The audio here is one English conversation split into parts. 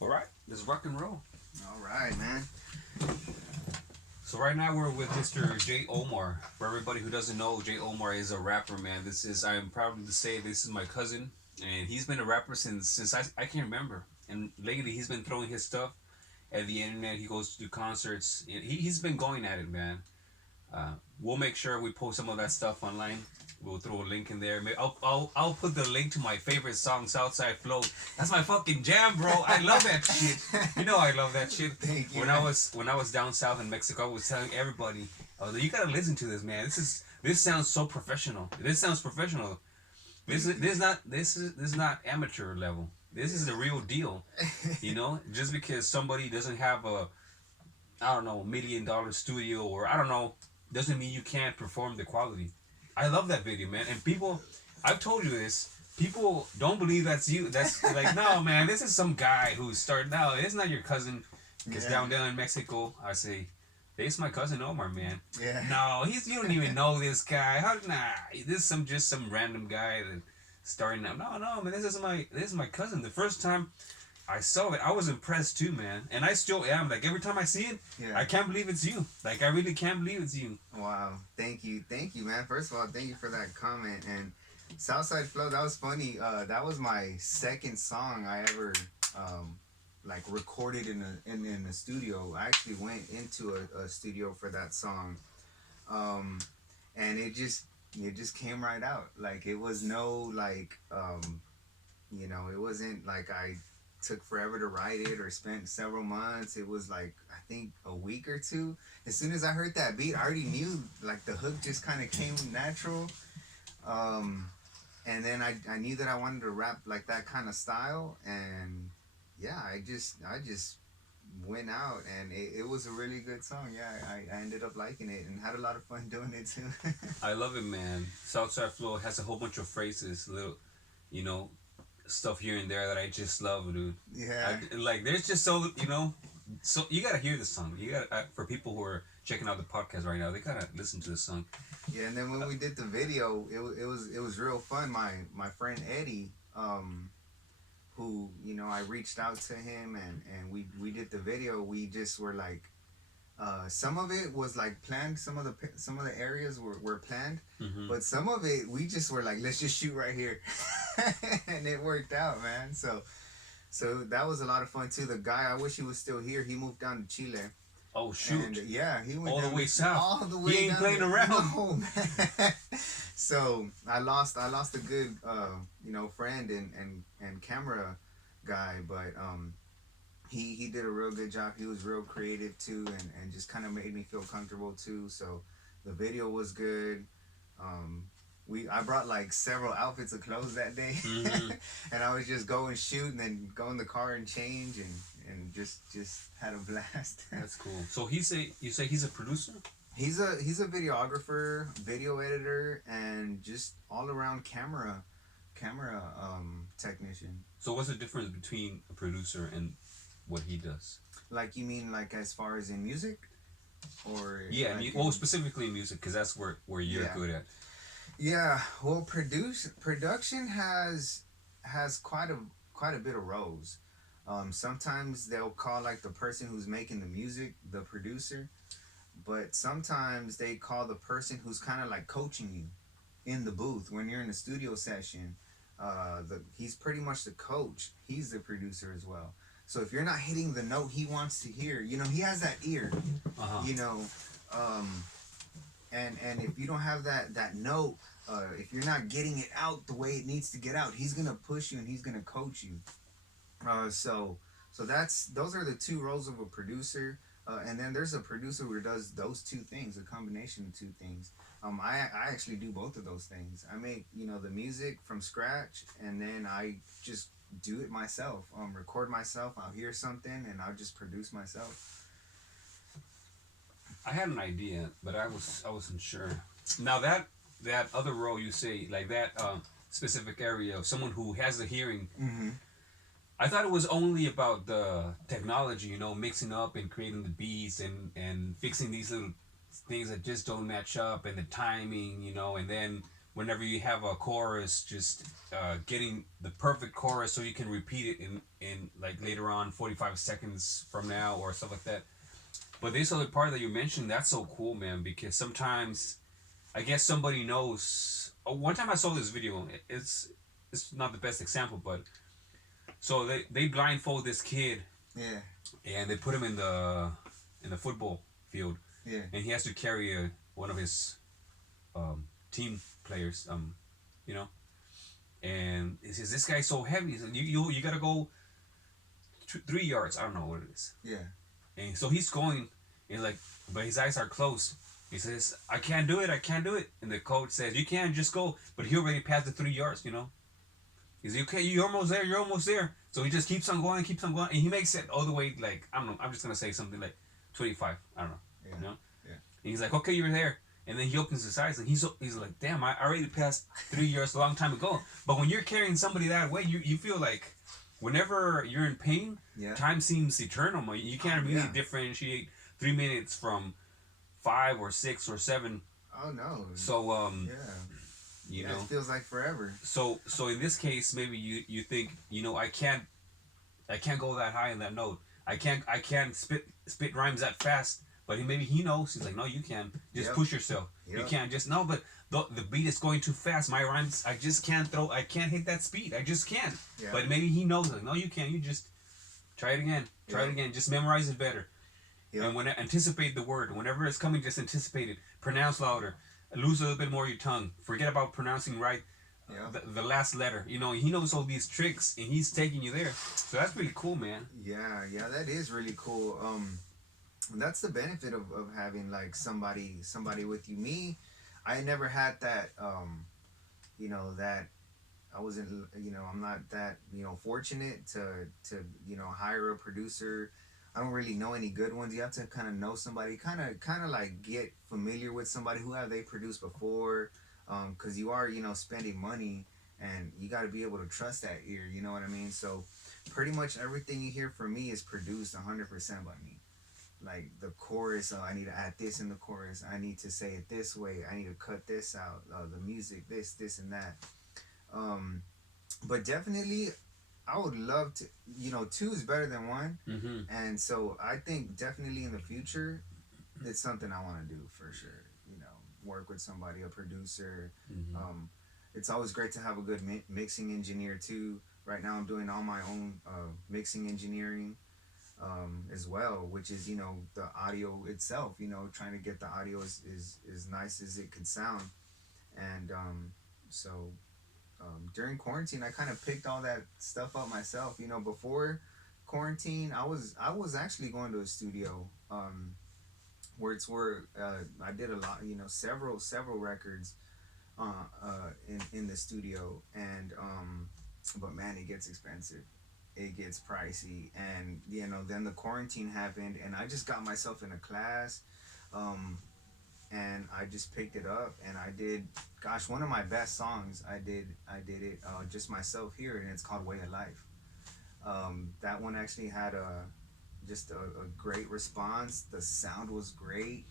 All right, let's rock and roll. All right, man. So right now we're with Mr. J Omar. For everybody who doesn't know, J Omar is a rapper, man. This is I am proud to say this is my cousin, and he's been a rapper since I can't remember. And lately he's been throwing his stuff at the internet. He goes to do concerts. He's been going at it, man. We'll make sure we post some of that stuff online. We'll throw a link in there. I'll put the link to my favorite song, Southside Flow. That's my fucking jam, bro. I love that shit. You know I love that shit. Thank you. When I was down south in Mexico, I was telling everybody, I was like, you gotta listen to this, man. This sounds so professional. This sounds professional. This is not amateur level. This is the real deal. You know, just because somebody doesn't have a I don't know $1 million studio or I don't know doesn't mean you can't perform the quality. I love that video, man. And people, I've told you this. People don't believe that's you. That's like, no, man. This is some guy who's starting out. It's not your cousin. Because Yeah. down in Mexico, I say, this is my cousin Omar, man. Yeah. No, you don't even know this guy. How nah? This is some random guy that starting out. No, no, man. This is my cousin. The first time I saw it, I was impressed too, man. And I still am. Like every time I see it, Yeah. I can't believe it's you. Like I really can't believe it's you. Wow. Thank you, man. First of all, thank you for that comment. And Southside Flow, that was funny. That was my second song I ever like recorded in the studio. I actually went into a studio for that song. Um, and it just came right out. Like it was no like it wasn't like I took forever to write it or spent several months. It was like I think a week or two. As soon as I heard that beat, I already knew like the hook just kind of came natural. Um, and then I knew that I wanted to rap like that kind of style, and yeah, I just went out, and it was a really good song. Yeah, I ended up liking it and had a lot of fun doing it too. I love it, man. Southside Flow has a whole bunch of phrases, little, you know, stuff here and there that I just love, dude. Yeah. Like, there's just so you gotta hear this song. You gotta for people who are checking out the podcast right now, they gotta listen to this song. Yeah, and then when we did the video, it was real fun. My friend Eddie, who I reached out to him, and we did the video. We just were like, some of it was like planned. Some of the areas were planned, Hmm. but some of it we just were like, let's just shoot right here, and it worked out, man. So that was a lot of fun too. The guy, I wish he was still here. He moved down to Chile. Oh shoot! And yeah, he went All the down way south. all the way He ain't down playing there. around. No, man. So I lost a good friend and camera guy, but he did a real good job. He was real creative too, and just kind of made me feel comfortable too. So the video was good. Um, I brought like several outfits of clothes that day, Hmm. and I was just go and shoot, and then go in the car and change, and just had a blast. That's cool. So you say he's a producer? He's a videographer, video editor, and just all around camera technician. So what's the difference between a producer and what he does? Like you mean like as far as in music, or Yeah, like well, specifically in music, because that's where you're yeah. good at. Yeah, well, production has quite a bit of roles. Sometimes they'll call like the person who's making the music the producer, but sometimes they call the person who's kind of like coaching you in the booth when you're in the studio session. He's pretty much the coach. He's the producer as well. So if you're not hitting the note he wants to hear, he has that ear, Uh huh. you know, um, and if you don't have that note, if you're not getting it out the way it needs to get out, he's gonna push you and he's gonna coach you. So those are the two roles of a producer. And then there's a producer who does those two things, a combination of two things. I actually do both of those things. I make the music from scratch, and then I just do it myself. Record myself. I'll hear something, and I'll just produce myself. I had an idea, but I wasn't sure. Now that other role you say, like that specific area of someone who has a hearing, Mm-hmm. I thought it was only about the technology, mixing up and creating the beats and fixing these little things that just don't match up and the timing, and then whenever you have a chorus, just getting the perfect chorus so you can repeat it in like later on 45 seconds from now or stuff like that. But this other part that you mentioned, that's so cool, man, because sometimes I guess somebody knows. Oh, one time I saw this video. It's not the best example, but so they blindfold this kid Yeah. and they put him in the football field, Yeah. and he has to carry one of his team players, you know, and he says this guy's so heavy. He said, you gotta go 3 yards. I don't know what it is. Yeah. And so he's going, and like, but his eyes are closed. He says, I can't do it, I can't do it. And the coach says, you can, just go. But he already passed the 3 yards, you know. He's like, okay, you're almost there, you're almost there. So he just keeps on going, and he makes it all the way, like, I don't know, I'm just going to say something like 25, I don't know, Yeah. you know. Yeah. And he's like, okay, you're there. And then he opens his eyes, and he's like, damn, I already passed 3 yards a long time ago. But when you're carrying somebody that way, you feel like whenever you're in pain, Yeah. time seems eternal. You can't really Yeah. differentiate 3 minutes from 5 or 6 or 7. Oh no. So Yeah. you Yeah, know, it feels like forever. so in this case, maybe you think, I can't go that high in that note. I can't spit rhymes that fast. But maybe he knows. He's like, no, you can. Just Yep. push yourself. You Yep. can't just no. But the beat is going too fast. My rhymes, I just can't throw. I can't hit that speed. I just can't. Yeah. But maybe he knows. Like, no, you can't. You just try it again. Try it Yep. again. Just memorize it better. Yep. And when anticipate the word, whenever it's coming, just anticipate it. Pronounce louder. Lose a little bit more of your tongue. Forget about pronouncing right. Yep. The last letter. You know, he knows all these tricks, and he's taking you there. So that's really cool, man. Yeah, yeah, that is really cool. That's the benefit of having like somebody with you. Me, I never had that. That I wasn't. I'm not that fortunate to hire a producer. I don't really know any good ones. You have to kind of know somebody, kind of like get familiar with somebody who have they produced before, because you are spending money, and you got to be able to trust that ear. You know what I mean? So pretty much everything you hear from me is produced 100% by me. Like the chorus, I need to add this in the chorus. I need to say it this way. I need to cut this out. The music, this, and that. But definitely, I would love to. Two is better than one, Mm-hmm. and so I think definitely in the future, it's something I want to do for sure. Work with somebody, a producer. Mm-hmm. It's always great to have a good mixing engineer too. Right now, I'm doing all my own mixing engineering. As well, which is the audio itself. Trying to get the audio as nice as it could sound, and so during quarantine, I kind of picked all that stuff up myself. Before quarantine, I was actually going to a studio, where I did a lot. Several records, in the studio, and but man, it gets expensive. It gets pricey, and then the quarantine happened, and I just got myself in a class, and I just picked it up, and I did, gosh, one of my best songs. I did it just myself here, and it's called Way of Life. That one actually had just a great response. The sound was great,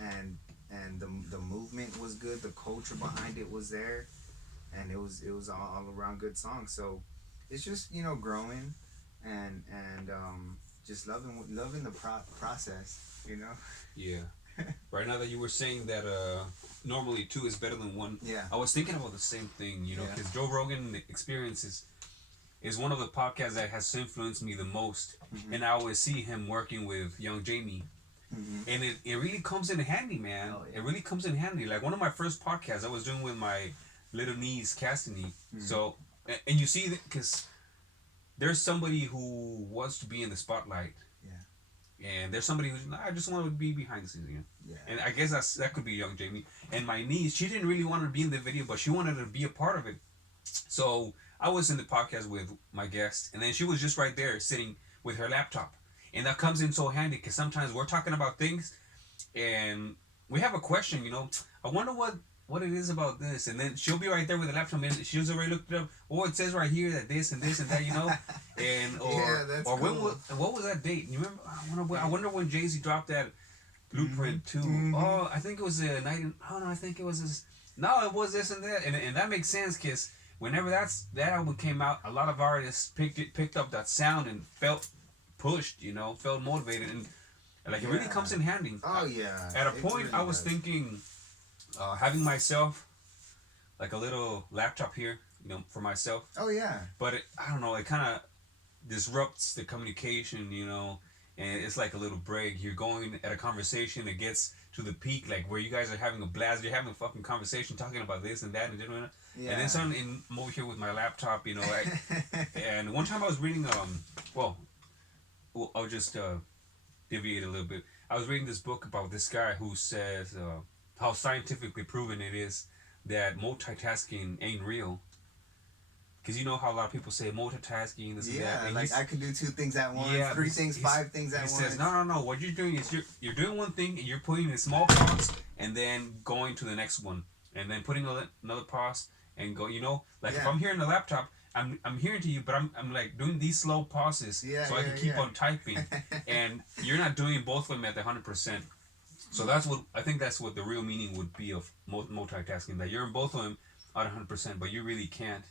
and the movement was good. The culture behind it was there, and it was all around good song. So it's just growing, and just loving the process. Yeah. Right now that you were saying that normally 2 is better than 1, Yeah. I was thinking about the same thing. Yeah. Because Joe Rogan Experiences is one of the podcasts that has influenced me the most, Mm-hmm. and I always see him working with young Jamie. Mm-hmm. And it really comes in handy, man. Oh, yeah. It really comes in handy. Like one of my first podcasts I was doing with my little niece, Cassidy. Mm-hmm. So, and you see that because there's somebody who wants to be in the spotlight. Yeah. And there's somebody who's, I just want to be behind the scenes, Yeah. And I guess that could be young Jamie. And my niece, she didn't really want to be in the video, but she wanted to be a part of it. So I was in the podcast with my guest, and then she was just right there sitting with her laptop. And that comes in so handy because sometimes we're talking about things and we have a question, I wonder what it is about this. And then she'll be right there with the laptop and she's already looked it up. Oh, it says right here that this and this and that, And Yeah, that's or cool. what was that date? You remember? I wonder when Jay-Z dropped that Blueprint too. Mhm. Oh, I think it was a night. Oh no, I think it was No, it was this and that, and that makes sense because whenever that album came out, a lot of artists picked up that sound and felt pushed, felt motivated, and like it really Yeah. comes in handy. Oh yeah. At a It point, I really was does. thinking having myself like a little laptop here, for myself. Oh yeah. But I don't know, it kind of disrupts the communication, and it's like a little break. You're going at a conversation, it gets to the peak, like where you guys are having a blast. You're having a fucking conversation, talking about this and that and different. And then Yeah. suddenly, I'm over here with my laptop, and one time I was reading, well, I'll just deviate a little bit. I was reading this book about this guy who says how scientifically proven it is that multitasking ain't real. Because you know how a lot of people say multitasking, this and that. Yeah, And like I could do two things at once, yeah, three things, five things he at says, once. no. What you're doing is you're doing one thing and you're putting a small pause and then going to the next one and then putting another pause and go. Like if Yeah. I'm here in the laptop, I'm hearing to you, but I'm like doing these slow pauses Yeah, so I can yeah, keep yeah. on typing, and you're not doing both of them at the 100%. So that's what I think. That's what the real meaning would be of multitasking. That you're in both of them at 100%, but you really can't.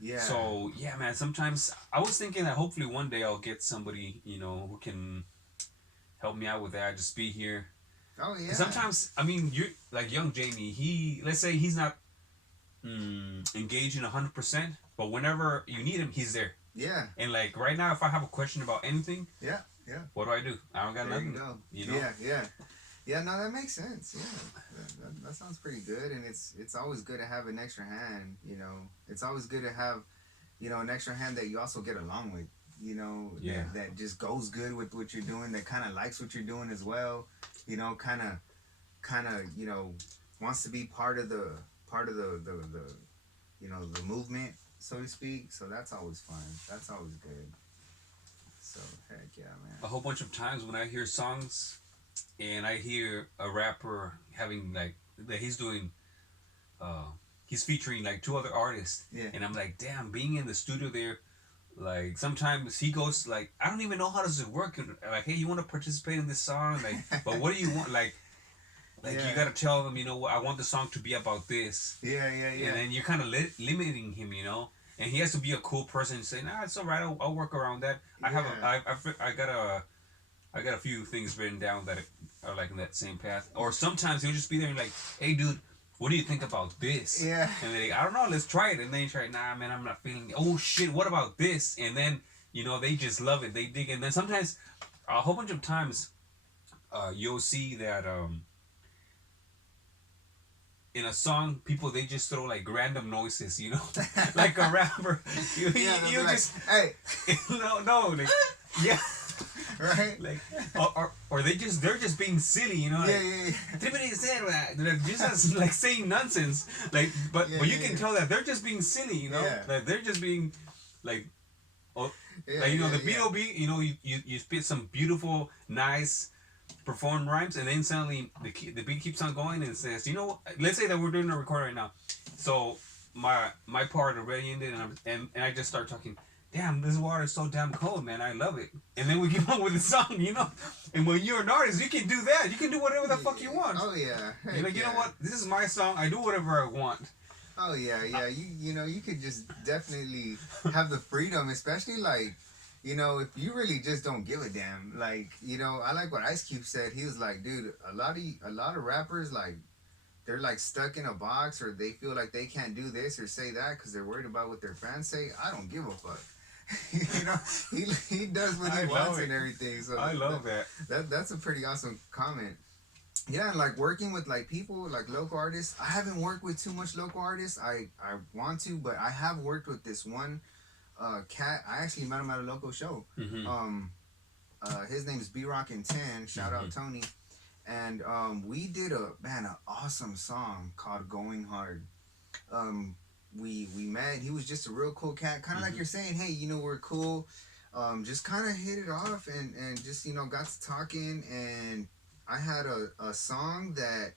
Yeah. So yeah, man. Sometimes I was thinking that hopefully one day I'll get somebody who can help me out with that. Just be here. Oh yeah. Cause sometimes I mean you're like young Jamie. Let's say he's not engaging 100%, but whenever you need him, he's there. Yeah. And like right now, if I have a question about anything, Yeah. Yeah. what do I do? I don't got There nothing. you go. You know. Yeah. Yeah. Yeah. No, that makes sense. Yeah. That sounds pretty good, and it's always good to have an extra hand. It's always good to have an extra hand that you also get along with. Yeah. That just goes good with what you're doing. That kind of likes what you're doing as well. Kind of wants to be part of the movement, so to speak. So that's always fun. That's always good. So heck yeah, man. A whole bunch of times when I hear songs and I hear a rapper having like that uh he's featuring like two other artists, Yeah. and I'm like, damn, being in the studio there, like sometimes he goes like, I don't even know how does it work, and like, hey, you want to participate in this song, like, but what do you want, like Yeah. you gotta tell them, what, I want the song to be about this, Yeah. Yeah. Yeah. and then you're kind of limiting him, and he has to be a cool person and say, nah, it's all right, I'll work around that. Yeah. I got a few things written down that are like in that same path. Or sometimes he'll just be there and like, hey, dude, what do you think about this? Yeah. And they're like, I don't know, let's try it. And then you try, nah, man, I'm not feeling it. Oh, shit, what about this? And then, they just love it. They dig it. And then sometimes, a whole bunch of times, you'll see that in a song, people, they just throw like random noises, like a rapper. Yeah. You Like, just, hey. no, like, yeah. Right. Like or they're just being silly, Yeah. like Yeah. they're just like saying nonsense, like Yeah, but you yeah, can yeah. tell that they're just being silly, Yeah. like they're just being like, oh, Yeah. like Yeah. the Yeah. B.O.B., you spit some beautiful, nice performed rhymes, and then suddenly the beat keeps on going and says, let's say that we're doing a recording right now, so my part already ended, and I just start talking. Damn, this water is so damn cold, man. I love it. And then we keep on with the song. And when you're an artist, you can do that. You can do whatever the fuck you want. Oh yeah. You're like, you know what? This is my song. I do whatever I want. Oh yeah, yeah. You could just definitely have the freedom, especially like, if you really just don't give a damn. Like, I like what Ice Cube said. He was like, dude, a lot of rappers, like, they're like stuck in a box, or they feel like they can't do this or say that because they're worried about what their fans say. I don't give a fuck. He does what he I love wants it. and everything. So I love that. that's a pretty awesome comment. Yeah, and like working with like people, like local artists. I haven't worked with too much local artists. I want to, but I have worked with this one cat. I actually met him at a local show. Mm-hmm. His name is B Rock and 10. Shout out Tony. And we did an awesome song called Going Hard. We met. He was just a real cool cat, kind of like you're saying. Hey, we're cool. Just kind of hit it off, and just got to talking, and I had a song that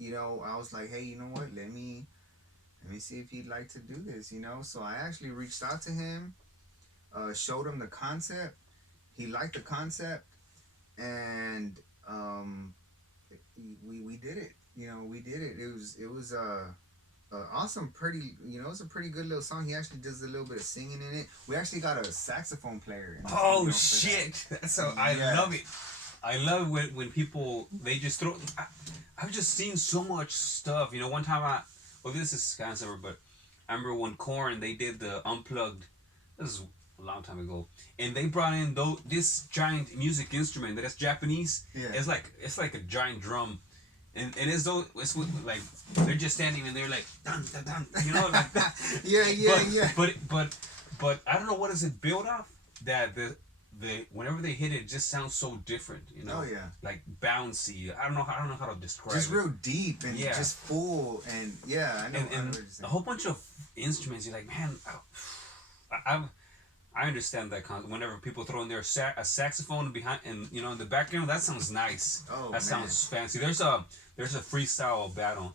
I was like, hey, you know what? Let me see if he'd like to do this. So I actually reached out to him, showed him the concept. He liked the concept, and we did it. we did it. It was awesome, pretty. It was a pretty good little song. He actually does a little bit of singing in it. We actually got a saxophone player. In the Oh studio for shit! that. That's so I Yes. love it. I love when people they just throw. I've just seen so much stuff. One time well, this is kind of similar, but I remember when Korn they did the unplugged. This is a long time ago, and they brought in this giant music instrument that's Japanese. Yeah. It's like a giant drum, and it's though like they're just standing and they're like dun dun dun, like that. Yeah, yeah. But I don't know what is it built off that the whenever they hit it, just sounds so different. Oh yeah. Like bouncy. I don't know how to describe Just it. real deep and Yeah. just full and yeah. I know. I know And what you're a saying. whole bunch of instruments. You're like, man, I understand that concept. Whenever people throw in their a saxophone behind and in the background, that sounds nice. Oh, That man. sounds fancy. There's a freestyle battle.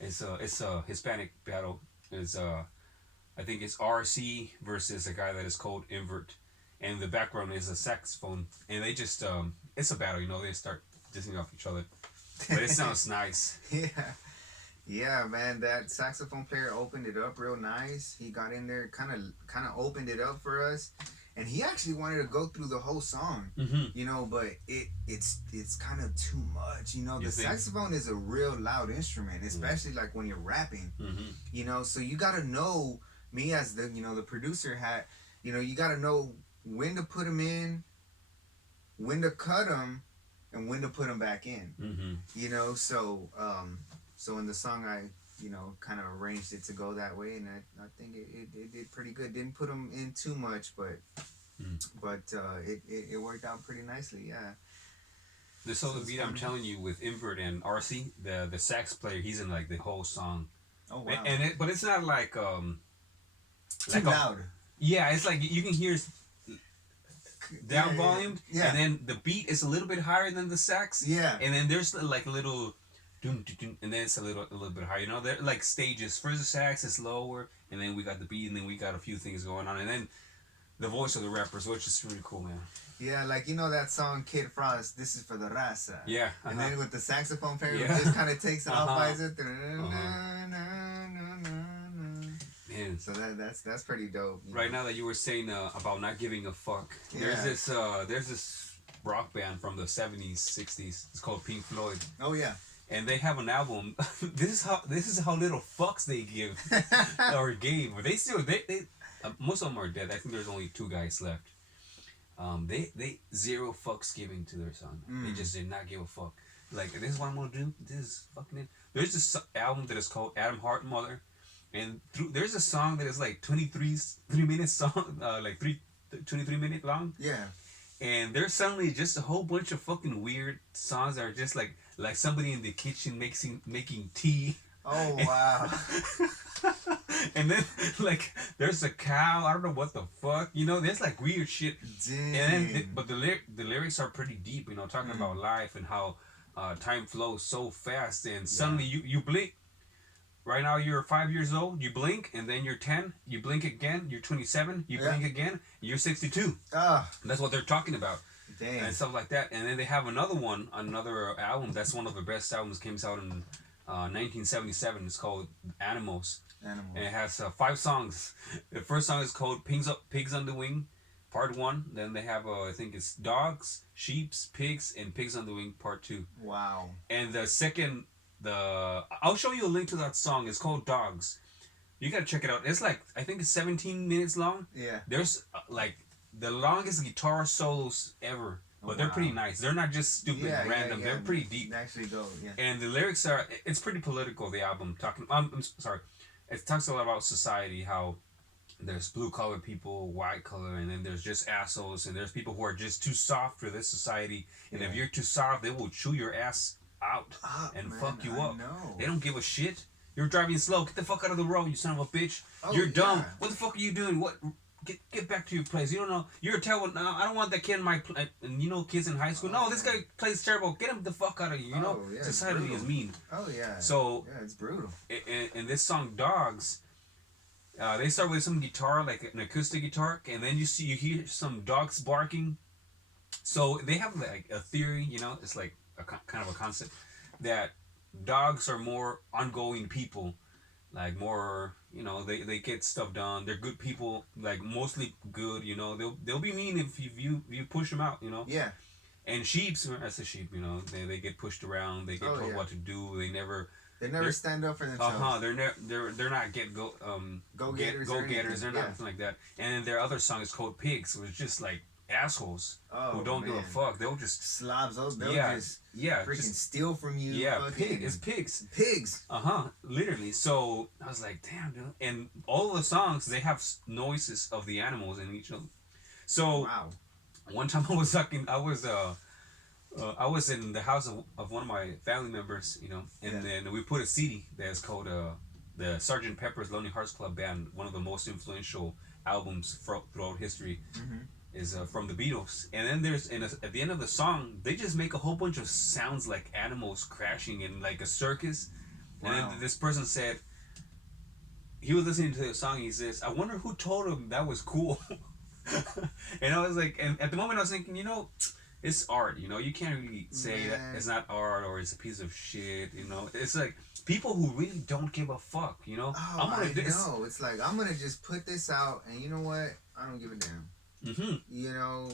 It's a Hispanic battle. I think it's RC versus a guy that is called Invert, and the background is a saxophone, and they just it's a battle. They start dissing off each other, but it sounds nice. Yeah. Yeah, man, that saxophone player opened it up real nice. He got in there, kind of opened it up for us, and he actually wanted to go through the whole song, Mm-hmm. but it's kind of too much. The You think? saxophone is a real loud instrument, especially like when you're rapping. Mm-hmm. So you gotta know me as the producer had. You gotta know when to put them in, when to cut them, and when to put them back in. Mm-hmm. So in the song I kind of arranged it to go that way, and I think it did pretty good. Didn't put them in too much, but it worked out pretty nicely. Yeah. This So other it's beat I'm fun. telling you with Invert and RC, the sax player, he's in like the whole song, Oh wow. but it's not like Too like loud. yeah, it's like you can hear down Yeah, volumed, Yeah. and then the beat is a little bit higher than the sax, Yeah. and then there's like a little, dun, dun, dun, and then it's a little bit higher. They're like stages. First the sax is lower, and then we got the beat, and then we got a few things going on, and then the voice of the rappers, which is really cool, man. Yeah, like that song Kid Frost, "This is for the raza." Yeah, And then with the saxophone player, Yeah. it just kind of takes it off by Uh-huh. it. man. So that's pretty dope. Right now that you were saying about not giving a fuck, Yeah. there's this rock band from the 70s, 60s. It's called Pink Floyd, Oh yeah. and they have an album. This is how little fucks they give or gave. But they most of them are dead. I think there's only 2 guys left. They zero fucks giving to their song. They just did not give a fuck. Like, this is what I'm gonna do. This is fucking it. There's this album that is called Adam Heart Mother, and there's a song that is like 3 minutes song, like 23 minute long, Yeah. and there's suddenly just a whole bunch of fucking weird songs that are just like somebody in the kitchen making tea. Oh wow. And then like there's a cow. I don't know what the fuck. There's like weird shit. Dang. And then but the lyrics are pretty deep. Talking about life and how time flows so fast, and suddenly you blink. Right now you're 5 years old. You blink, and then you're 10. You blink again. You're 27. You Yeah. blink again. You're 62. Ah, That's what they're talking about, dang. and stuff like that. And then they have another album. That's one of the best albums. Came out in 1977. It's called Animals. Animal. And it has 5 songs. The first song is called Pigs on the Wing, Part 1. Then they have, I think it's Dogs, Sheeps, Pigs, and Pigs on the Wing, Part 2. Wow. And the second, I'll show you a link to that song. It's called Dogs. You gotta check it out. It's like, I think it's 17 minutes long. Yeah. There's like the longest guitar solos ever. But they're Wow. pretty nice. They're not just stupid Yeah, random. yeah, They're yeah. pretty deep. They actually go. Yeah. And the lyrics it's pretty political, the album. I'm sorry. It talks a lot about society, how there's blue collar people, white collar, and then there's just assholes, and there's people who are just too soft for this society. And if Yeah. you're too soft, they will chew your ass out and Man, fuck you I up. know. They don't give a shit. You're driving slow. Get the fuck out of the road, you son of a bitch. Oh, You're dumb. yeah. What the fuck are you doing? What? Get back to your place. You don't know. You're terrible. No, I don't want that kid in my and kids in high school. No, this guy plays terrible. Get him the fuck out of here. Oh, yeah, it's Society is brutal. mean. Oh yeah. So yeah, it's brutal. in this song Dogs, they start with some guitar, like an acoustic guitar, and then you hear some dogs barking. So they have like a theory, it's like kind of a concept that dogs are more ongoing people, like more, they get stuff done. They're good people, like mostly good. They'll be mean if you push them out. Yeah. And sheep's, that's a sheep. They get pushed around. They get Oh told yeah. what to do. They never They're stand up for uh-huh. themselves. They're not Go getters. go getters. They're not Yeah. nothing like that. And then their other song is called Pigs, which is just like assholes who Oh don't give a man. fuck. They'll just Slobs. They'll yeah just yeah freaking just steal from you. yeah Fucking it's pigs. pigs. Literally. So I was like, damn, dude. And all the songs, they have noises of the animals in each of them. So Wow. one time I was in the house of one of my family members, and then we put a CD that's called the Sgt. Pepper's Lonely Hearts Club Band, one of the most influential albums throughout history, Mm-hmm. is from the Beatles. And then at the end of the song, they just make a whole bunch of sounds like animals crashing in like a circus. And Wow. then this person said, he was listening to the song, he says, I wonder who told him that was cool. And I was like, and at the moment I was thinking, it's art, you can't really say that Man. it's not art or it's a piece of shit, it's like people who really don't give a fuck, Oh, I'm gonna I know. It's like I'm gonna just put this out, and you know what? I don't give a damn. Mm-hmm.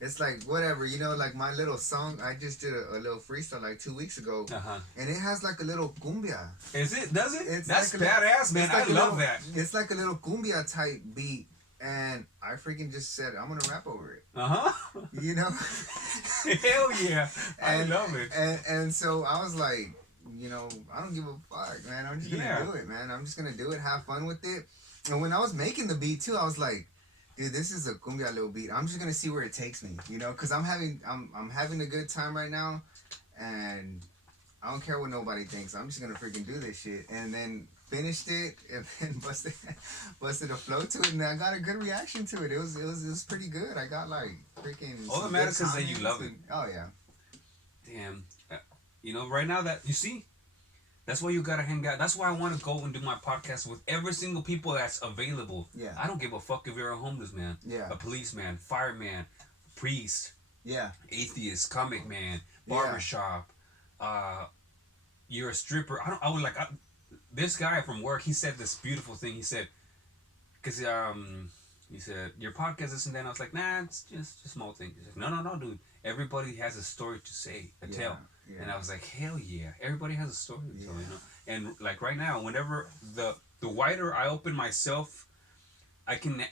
It's like whatever. Like my little song. I just did a little freestyle like 2 weeks ago, Uh-huh. and it has like a little cumbia. Does it? It's That's like a badass, man. It's like I a love little- that. It's like a little cumbia type beat, and I freaking just said I'm gonna rap over it. Uh-huh. You know. Hell yeah. I And- love it. And so I was like, I don't give a fuck, man. I'm just gonna Yeah. do it, man. I'm just gonna do it, have fun with it. And when I was making the beat too, I was like, dude, this is a cumbia little beat. I'm just gonna see where it takes me, because I'm having a good time right now, and I don't care what nobody thinks. I'm just gonna freaking do this shit. And then finished it, and then busted a flow to it, and I got a good reaction to it. It was pretty good. I got like freaking. All that some matters good is that you comments love it. and- Oh yeah. Damn. Right now that you see, that's why you gotta hang out. That's why I want to go and do my podcast with every single people that's available. Yeah. I don't give a fuck if you're a homeless man, Yeah. a policeman, fireman, priest, Yeah. atheist, comic man, barbershop. You're a stripper. I would like. This guy from work, he said this beautiful thing. He said, because he said your podcast this and that. And I was like, nah, it's just a small thing. He's like, no, dude. Everybody has a story to say, tell. Yeah. And I was like, hell yeah, everybody has a story to tell, And like right now, whenever the wider I open myself, I can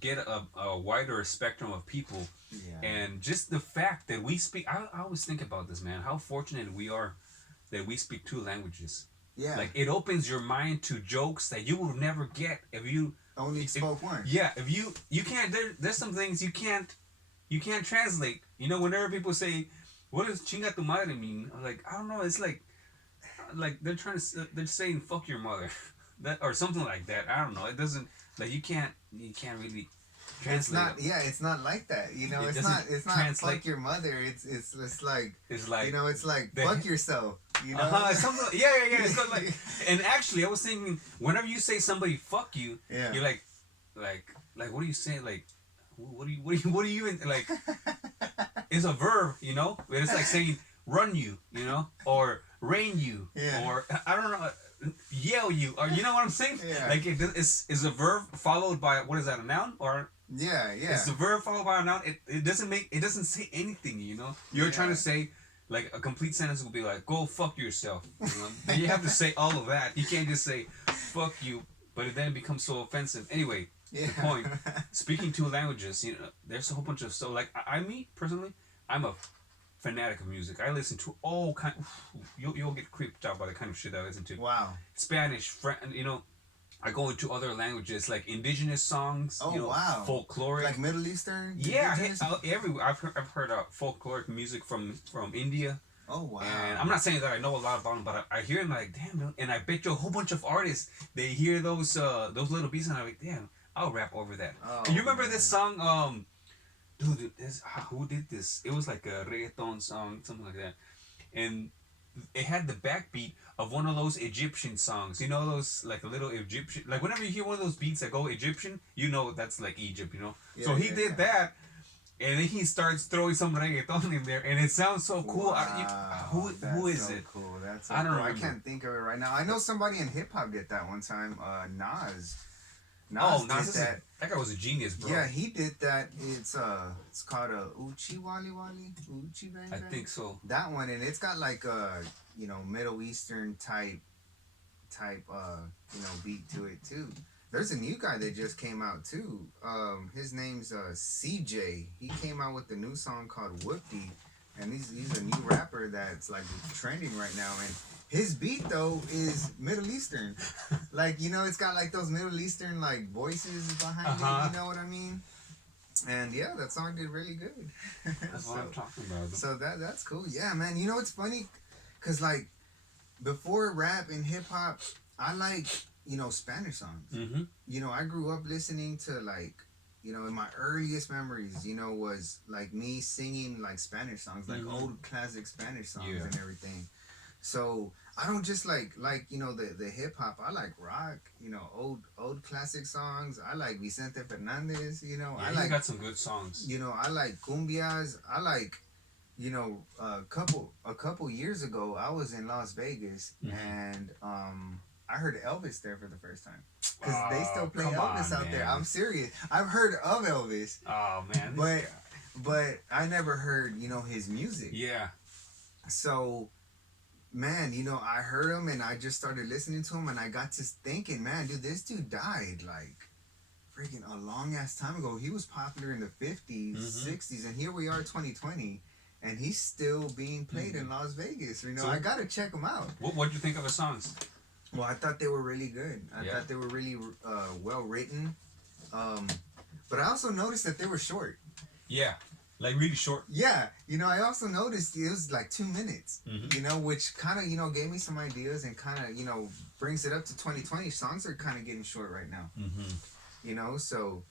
get a wider spectrum of people. Yeah. And just the fact that we speak, I always think about this, man. How fortunate we are that we speak 2 languages. Yeah. Like it opens your mind to jokes that you will never get if you Only spoke one. Yeah, if you can't. There's some things you can't translate. Whenever people say, "What does chinga tu madre" mean? I'm like, I don't know. It's like they're saying "fuck your mother," that or something like that. I don't know. It doesn't like you can't really translate. It's not. it. Yeah, it's not like that. It It's doesn't not. It's not translate. fuck your mother. It's like. It's like It's like the- fuck yourself. Something. Yeah. It's not like. And actually, I was thinking, whenever you say somebody "fuck you," Yeah. you're like, what do you say? Like, what do you even like? It's a verb, but it's like saying run you, or rain you, Yeah. or I don't know, yell you, or you know what I'm saying? Yeah. Like it's a verb followed by what is that, a noun, or Yeah. it's a verb followed by a noun. It doesn't say anything, You're trying to say. Like a complete sentence would be like, "Go fuck yourself." Then you have to say all of that. You can't just say "fuck you," but it then becomes so offensive. Anyway, Yeah. the point. Speaking 2 languages, there's a whole bunch of stuff. Like me personally, I'm a fanatic of music. I listen to all kind. You'll get creeped out by the kind of shit I listen to. Wow. Spanish, I go into other languages like indigenous songs. Oh, wow. Folkloric. Like Middle Eastern. Yeah, indigenous? everywhere. I've heard folkloric music from India. Oh wow. And I'm not saying that I know a lot about them, but I hear them like, damn, dude. And I bet you a whole bunch of artists, they hear those little beats and I'm like, damn, I'll rap over that. Oh, And you remember man. this song, dude, who did this? It was like a reggaeton song, something like that. And it had the backbeat of one of those Egyptian songs. Those like a little Egyptian, like whenever you hear one of those beats that go Egyptian, that's like Egypt, So he did that. And then he starts throwing some reggaeton in there, and it sounds so cool. Wow, Who is that's so it? Cool. that's I don't I remember. can't think of it right now. I know somebody in hip hop did that one time. Nas. Oh, Nas Nas did is that. that guy was a genius, bro. Yeah, he did that. It's called a Uchi Wali Wali Uchi Bang I Bang. think so. That one, and it's got like a Middle Eastern type beat to it too. There's a new guy that just came out too. His name's CJ. He came out with a new song called Whoopty, and he's a new rapper that's like trending right now. And his beat though is Middle Eastern, like it's got like those Middle Eastern like voices behind it. You know what I mean? And yeah, that song did really good. That's what I'm talking about. So that's cool. Yeah, man. You know it's funny, cause like before rap and hip hop, I like Spanish songs. Mm-hmm. I grew up listening to like in my earliest memories, was like me singing like Spanish songs, like old classic Spanish songs and everything. So I don't just like the hip hop. I like rock, old classic songs. I like Vicente Fernandez. I like got some good songs. I like cumbias. I like a couple years ago I was in Las Vegas and I heard Elvis there for the first time because they still play Elvis out there. I'm serious. I've heard of Elvis. Oh man, but I never heard his music. Yeah. So man, I heard him and I just started listening to him and I got to thinking, man, dude, this dude died like freaking a long ass time ago. He was popular in the 50s, 60s, and here we are 2020 and he's still being played in Las Vegas. So I gotta check him out. What'd you think of his songs? Well, I thought they were really good. I thought they were really well written. But I also noticed that they were short. Yeah. Like really short. Yeah, I also noticed it was like 2 minutes. Which kind of gave me some ideas and kind of brings it up to 2020. Songs are kind of getting short right now. So,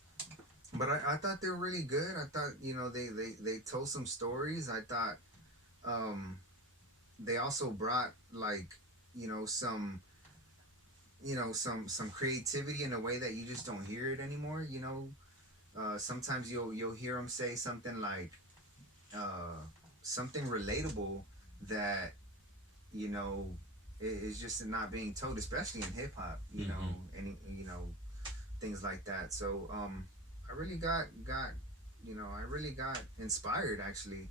but I thought they were really good. I thought they told some stories. I thought they also brought like some some creativity in a way that you just don't hear it anymore. Sometimes you'll hear them say something like something relatable that is just not being told, especially in hip hop. Any things like that. So I really got inspired actually,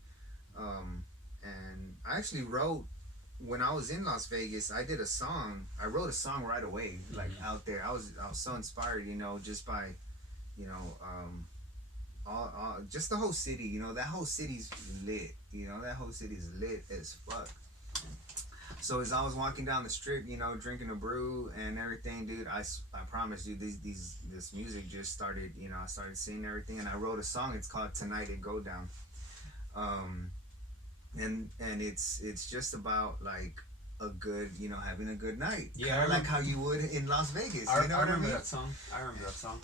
and I actually wrote. When I was in Las Vegas, I did a song. I wrote a song right away, like out there. I was so inspired, just by all just the whole city. That whole city's lit. That whole city's lit as fuck. So as I was walking down the strip, drinking a brew and everything, dude, I promise you, this music just started. I started seeing everything, and I wrote a song. It's called "Tonight It Go Down," and it's just about like a good, having a good night. Yeah, like how you would in Las Vegas. I What I remember mean? that song. I remember that song.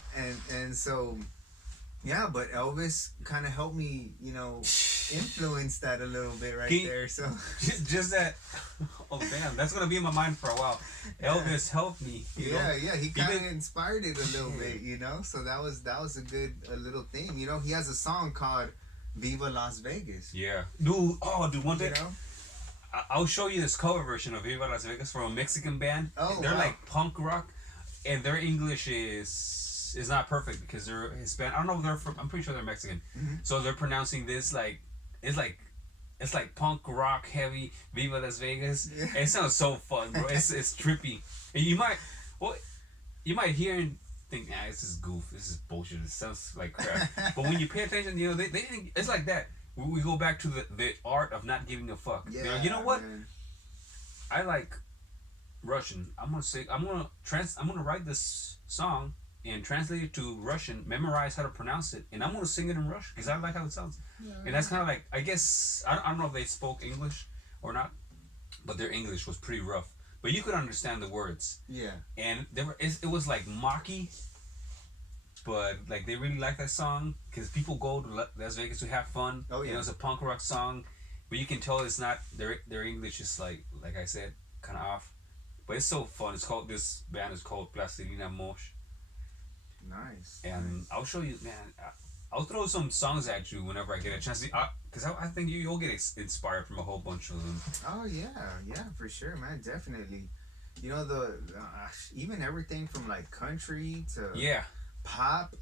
And so, yeah, but Elvis kind of helped me, influence that a little bit there. So just that. Oh damn, that's gonna be in my mind for a while. Elvis helped me. Yeah, he kind of inspired it a little bit, So that was a good little theme. He has a song called "Viva Las Vegas." Yeah, dude. Oh, dude, one day. You know? I'll show you this cover version of Viva Las Vegas from a Mexican band. Oh, they're wow. like punk rock, and their English is not perfect because they're Hispanic. I don't know if they're from. I'm pretty sure they're Mexican. So they're pronouncing this like it's like punk rock heavy Viva Las Vegas. Yeah. It sounds so fun, bro. It's trippy, and you might hear and think, this is goof. This is bullshit. It sounds like crap. But when you pay attention, they think it's like that. We go back to the art of not giving a fuck. Yeah, You know what? Man. I like Russian. I'm gonna write this song and translate it to Russian, memorize how to pronounce it, and I'm gonna sing it in Russian because I like how it sounds. Yeah. And that's kind of like, I guess I don't know if they spoke English or not, but their English was pretty rough. But you could understand the words. Yeah. And it was like mocky. But like they really like that song because people go to Las Vegas to have fun. Oh yeah, it's a punk rock song, but you can tell it's not their English is like I said, kind of off. But it's so fun. This band is called Plastilina Mosh. Nice. And I'll show you, man. I'll throw some songs at you whenever I get a chance. Because I think you'll get inspired from a whole bunch of them. Oh yeah, for sure, man, definitely. You know even everything from like country to Yeah, pop.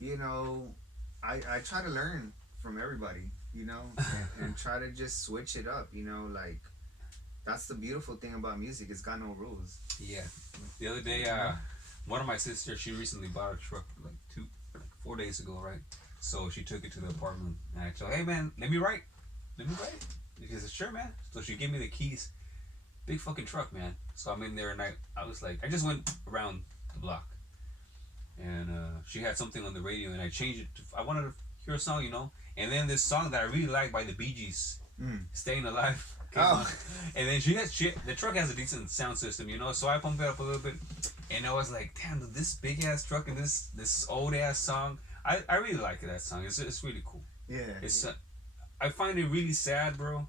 You know, I try to learn from everybody. You know, and try to just switch it up. You know, like that's the beautiful thing about music. It's got no rules. yeah. The other day, one of my sisters, she recently bought a truck like 4 days ago, right? So she took it to the apartment, and I told her, "Hey man, let me write." She said, "Sure, man." So she gave me the keys. Big fucking truck, man. So I'm in there, and I was like, I just went around the block, and she had something on the radio, and I changed it. I wanted to hear a song, you know, and then this song that I really like by the Bee Gees, "Staying Alive." Came on. And then the truck has a decent sound system, you know, so I pumped it up a little bit, and I was like, damn, this big ass truck and this old ass song, I really like that song. It's really cool. Yeah. It's I find it really sad, bro,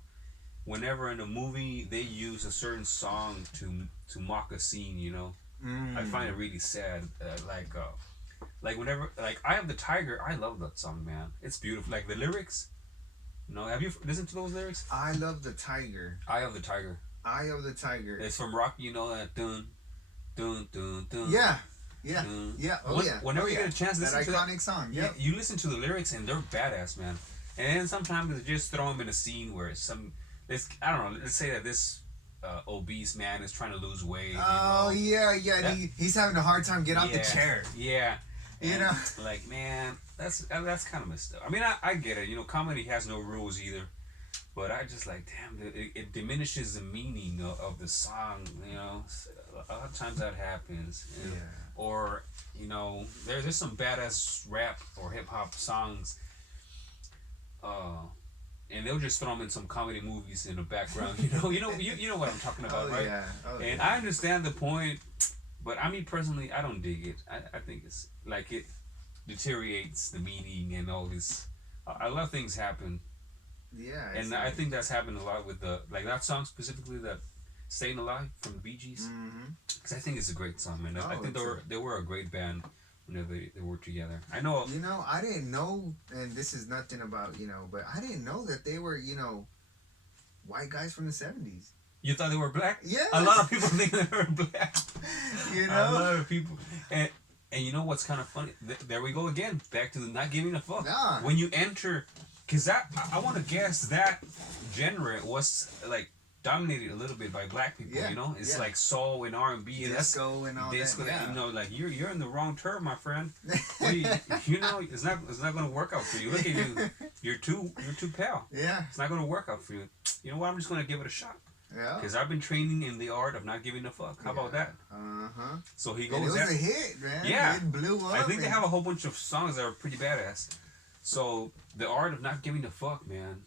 whenever in a movie they use a certain song to mock a scene, you know. I find it really sad. Like whenever, like, "I Have the Tiger," I love that song, man. It's beautiful. Like the lyrics. No, have you listened to those lyrics? I love the tiger. "Eye of the Tiger." Eye of the tiger. It's from Rocky, you know that dun dun dun dun. Yeah. Whenever you get a chance, that listen iconic to that song. Yeah, Yep. you listen to the lyrics and they're badass, man. And then sometimes they just throw them in a scene where I don't know. Let's say that this obese man is trying to lose weight. Oh yeah. That- He's having a hard time get out the chair. Yeah. You And, know? like, man, that's kind of messed up. I mean, I get it. You know, comedy has no rules either. But I just like, damn, it diminishes the meaning of the song. You know, a lot of times that happens. And, Yeah. Or, you know, there's some badass rap or hip hop songs. And they'll just throw them in some comedy movies in the background. You know what I'm talking about, right? Yeah. Oh, And yeah. I understand the point, but I mean personally, I don't dig it. I think it's like it deteriorates the meaning and all this. I love things happen, Yeah. and I think that's happened a lot with that song specifically, that "Staying Alive" from the Bee Gees. Because I think it's a great song, man. I think they were a great band whenever they were together. I know. You know, I didn't know, and this is nothing about, but I didn't know that they were, white guys from the 70s. You thought they were black? Yeah. A lot of people think they were black. You A know? lot of people. And you know what's kind of funny? There we go again. Back to the not giving a fuck. Nah. When you enter, because I want to guess that genre was like dominated a little bit by black people. Yeah, You know, it's yeah. like soul and R&B, and Disco and all disco. that. Yeah. You know, like you're in the wrong term, my friend. What do you know, it's not going to work out for you. Look at you. You're too pale. Yeah. It's not going to work out for you. You know what? I'm just going to give it a shot. Yeah. Because I've been training in the art of not giving a fuck. How about that? Uh-huh. So he And goes. it was a hit, man. Yeah. It blew up. I think they have a whole bunch of songs that are pretty badass. So the art of not giving a fuck, man.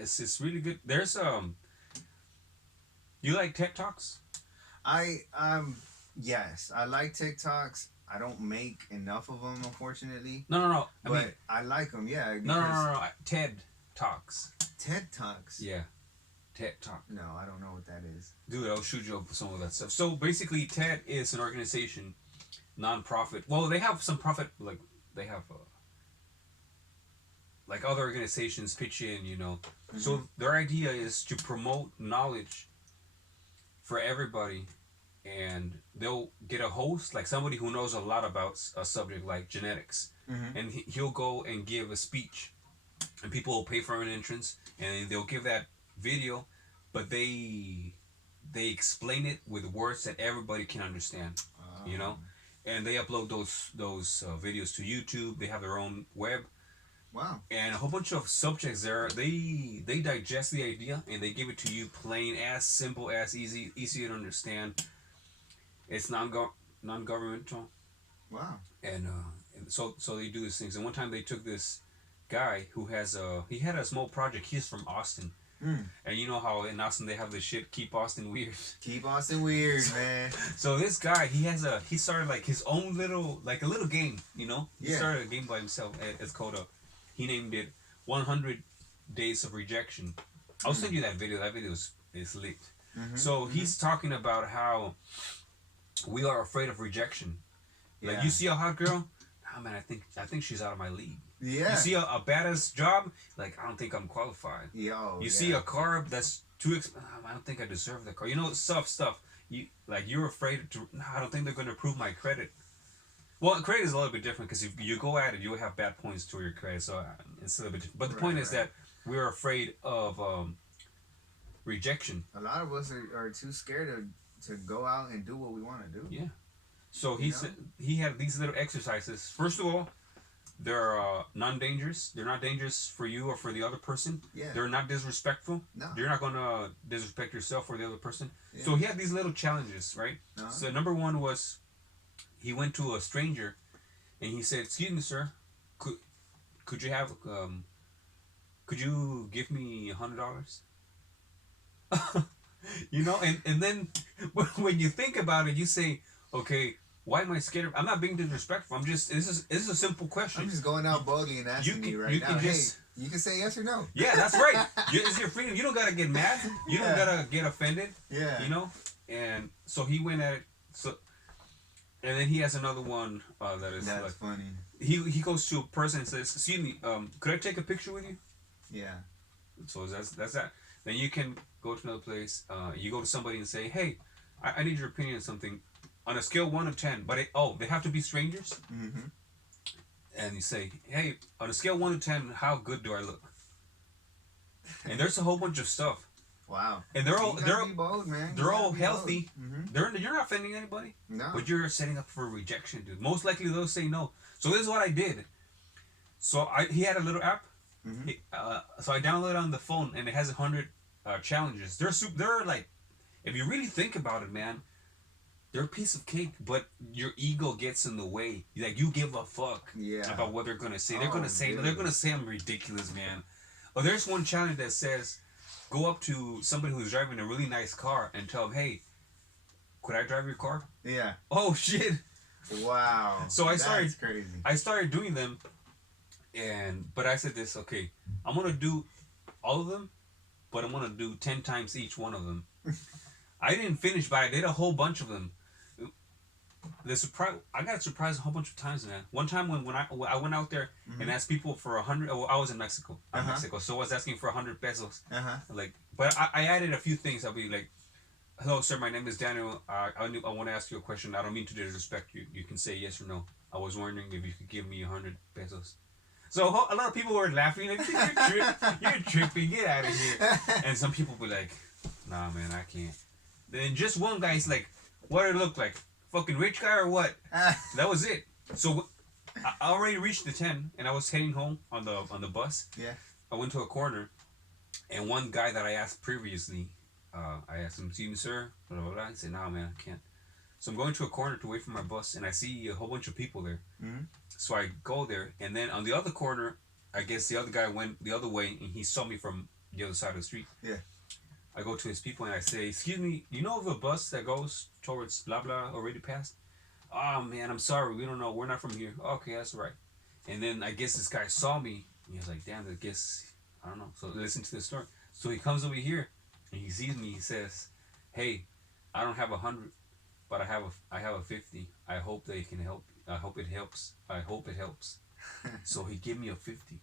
It's really good. There's You like TED Talks? Yes, I like TikToks. I don't make enough of them, unfortunately. No. But I like them, yeah. No. TED Talks. TED Talks. Yeah. TED Talk. No, I don't know what that is. Dude, I'll shoot you up with some of that stuff. So basically, TED is an organization, non-profit. Well, they have some profit, like they have like other organizations pitch in, So their idea is to promote knowledge for everybody, and they'll get a host, like somebody who knows a lot about a subject like genetics, and he'll go and give a speech, and people will pay for an entrance, and they'll give that video, but they explain it with words that everybody can understand, and they upload those videos to YouTube. They have their own web. Wow. And a whole bunch of subjects there. They digest the idea and they give it to you plain, as simple, as easy to understand. It's non-governmental. Wow. And so they do these things. And one time they took this guy who he had a small project. He's from Austin. And you know how in Austin they have this shit, keep Austin weird. Keep Austin weird, man. So this guy, he started like his own little game, He Yeah. started a game by himself. It's called he named it 100 Days of Rejection. I'll send you that video. That video is lit. So he's talking about how we are afraid of rejection. Like, Yeah. you see a hot girl, oh man, I think she's out of my league. Yeah. You see a badass job, like I don't think I'm qualified. Yo. You Yeah. see a car that's too expensive, I don't think I deserve the car. You know, stuff. You're afraid to. No, I don't think they're going to approve my credit. Well, credit is a little bit different because if you go at it, you'll have bad points to your credit, so it's a little bit different. But the point is that we're afraid of rejection. A lot of us are too scared to go out and do what we want to do. Yeah. So he had these little exercises. First of all, they're non-dangerous. They're not dangerous for you or for the other person. Yeah. They're not disrespectful. No. You're not going to disrespect yourself or the other person. Yeah. So he had these little challenges, right? Uh-huh. So number one was he went to a stranger and he said, "Excuse me, sir, could you have could you give me $100?" You know, and then when you think about it, you say, okay, why am I scared? I'm not being disrespectful. This is a simple question. I'm just going out boldly and asking you right now. Hey, you can say yes or no. Yeah, that's right. It's your freedom. You don't gotta get mad. You don't gotta get offended. Yeah. You know, and so he went at it. So, and then he has another one that's like funny. He goes to a person and says, "Excuse me, could I take a picture with you?" Yeah. So that's that. Then you can go to another place. You go to somebody and say, "Hey, I need your opinion on something." On a scale 1 to 10, but they have to be strangers. Mm-hmm. And you say, "Hey, on a scale 1 to 10, how good do I look?" And there's a whole bunch of stuff. Wow. And be bold, man. They're all healthy. Mm-hmm. You're not offending anybody. No. But you're setting up for rejection, dude. Most likely they'll say no. So this is what I did. So he had a little app. Mm-hmm. So I downloaded it on the phone, and it has 100 challenges. They're like, if you really think about it, man, they're a piece of cake, but your ego gets in the way. Like, you give a fuck about what they're gonna say. They're gonna say I'm ridiculous, man. Oh, there's one challenge that says, go up to somebody who's driving a really nice car and tell them, "Hey, could I drive your car?" Yeah. Oh shit. Wow. So That's crazy. I started doing them, but I said this, okay, I'm gonna do all of them, but I'm gonna do 10 times each one of them. I didn't finish, but I did a whole bunch of them. I got surprised a whole bunch of times, man. One time when I went out there and asked people for 100. Well, I was in Mexico. So I was asking for 100 pesos. But I added a few things. I'll be like, "Hello, sir. My name is Daniel. I want to ask you a question. I don't mean to disrespect you. You can say yes or no. I was wondering if you could give me 100 pesos." So a lot of people were laughing, like, "You're tripping. Get out of here." And some people were like, "Nah, man, I can't." Then just one guy's like, "What did it look like? Fucking rich guy or what?" That was it. So I already reached the 10, and I was heading home on the bus. Yeah. I went to a corner, and one guy that I asked previously, I asked him, "See me, sir?" Blah, blah, blah. He said, "No, man, I can't." So I'm going to a corner to wait for my bus, and I see a whole bunch of people there. Mm-hmm. So I go there, and then on the other corner, I guess the other guy went the other way, and he saw me from the other side of the street. Yeah. I go to his people and I say, "Excuse me, you know of a bus that goes towards blah blah already passed?" "Oh man, I'm sorry, we don't know. We're not from here." "Okay, that's right." And then I guess this guy saw me and he was like, "Damn, I guess I don't know." So listen to the story. So he comes over here and he sees me. He says, "Hey, I don't have 100, but I have a 50. I hope they can help. I hope it helps. I hope it helps." So he gave me a 50.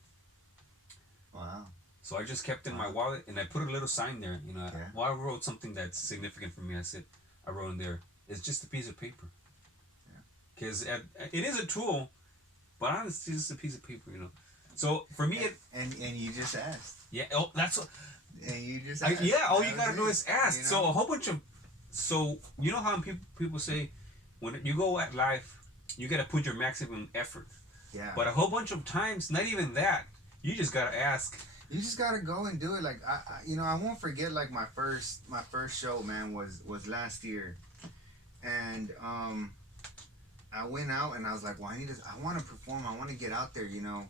Wow. So I just kept it in my wallet, and I put a little sign there. You know, Well, I wrote something that's significant for me. I said, I wrote in there, "It's just a piece of paper." Because it is a tool, but honestly, it's just a piece of paper, you know. So for me, and you just asked. Yeah. Oh, that's what. And you just asked. All you gotta do is ask. You know? So a whole bunch of, you know how people say, when you go at life, you gotta put your maximum effort. Yeah. But a whole bunch of times, not even that. You just gotta ask. You just gotta go and do it. Like I won't forget. Like my first show, man, was last year, and I went out and I was like, well, I want to perform. I want to get out there. You know,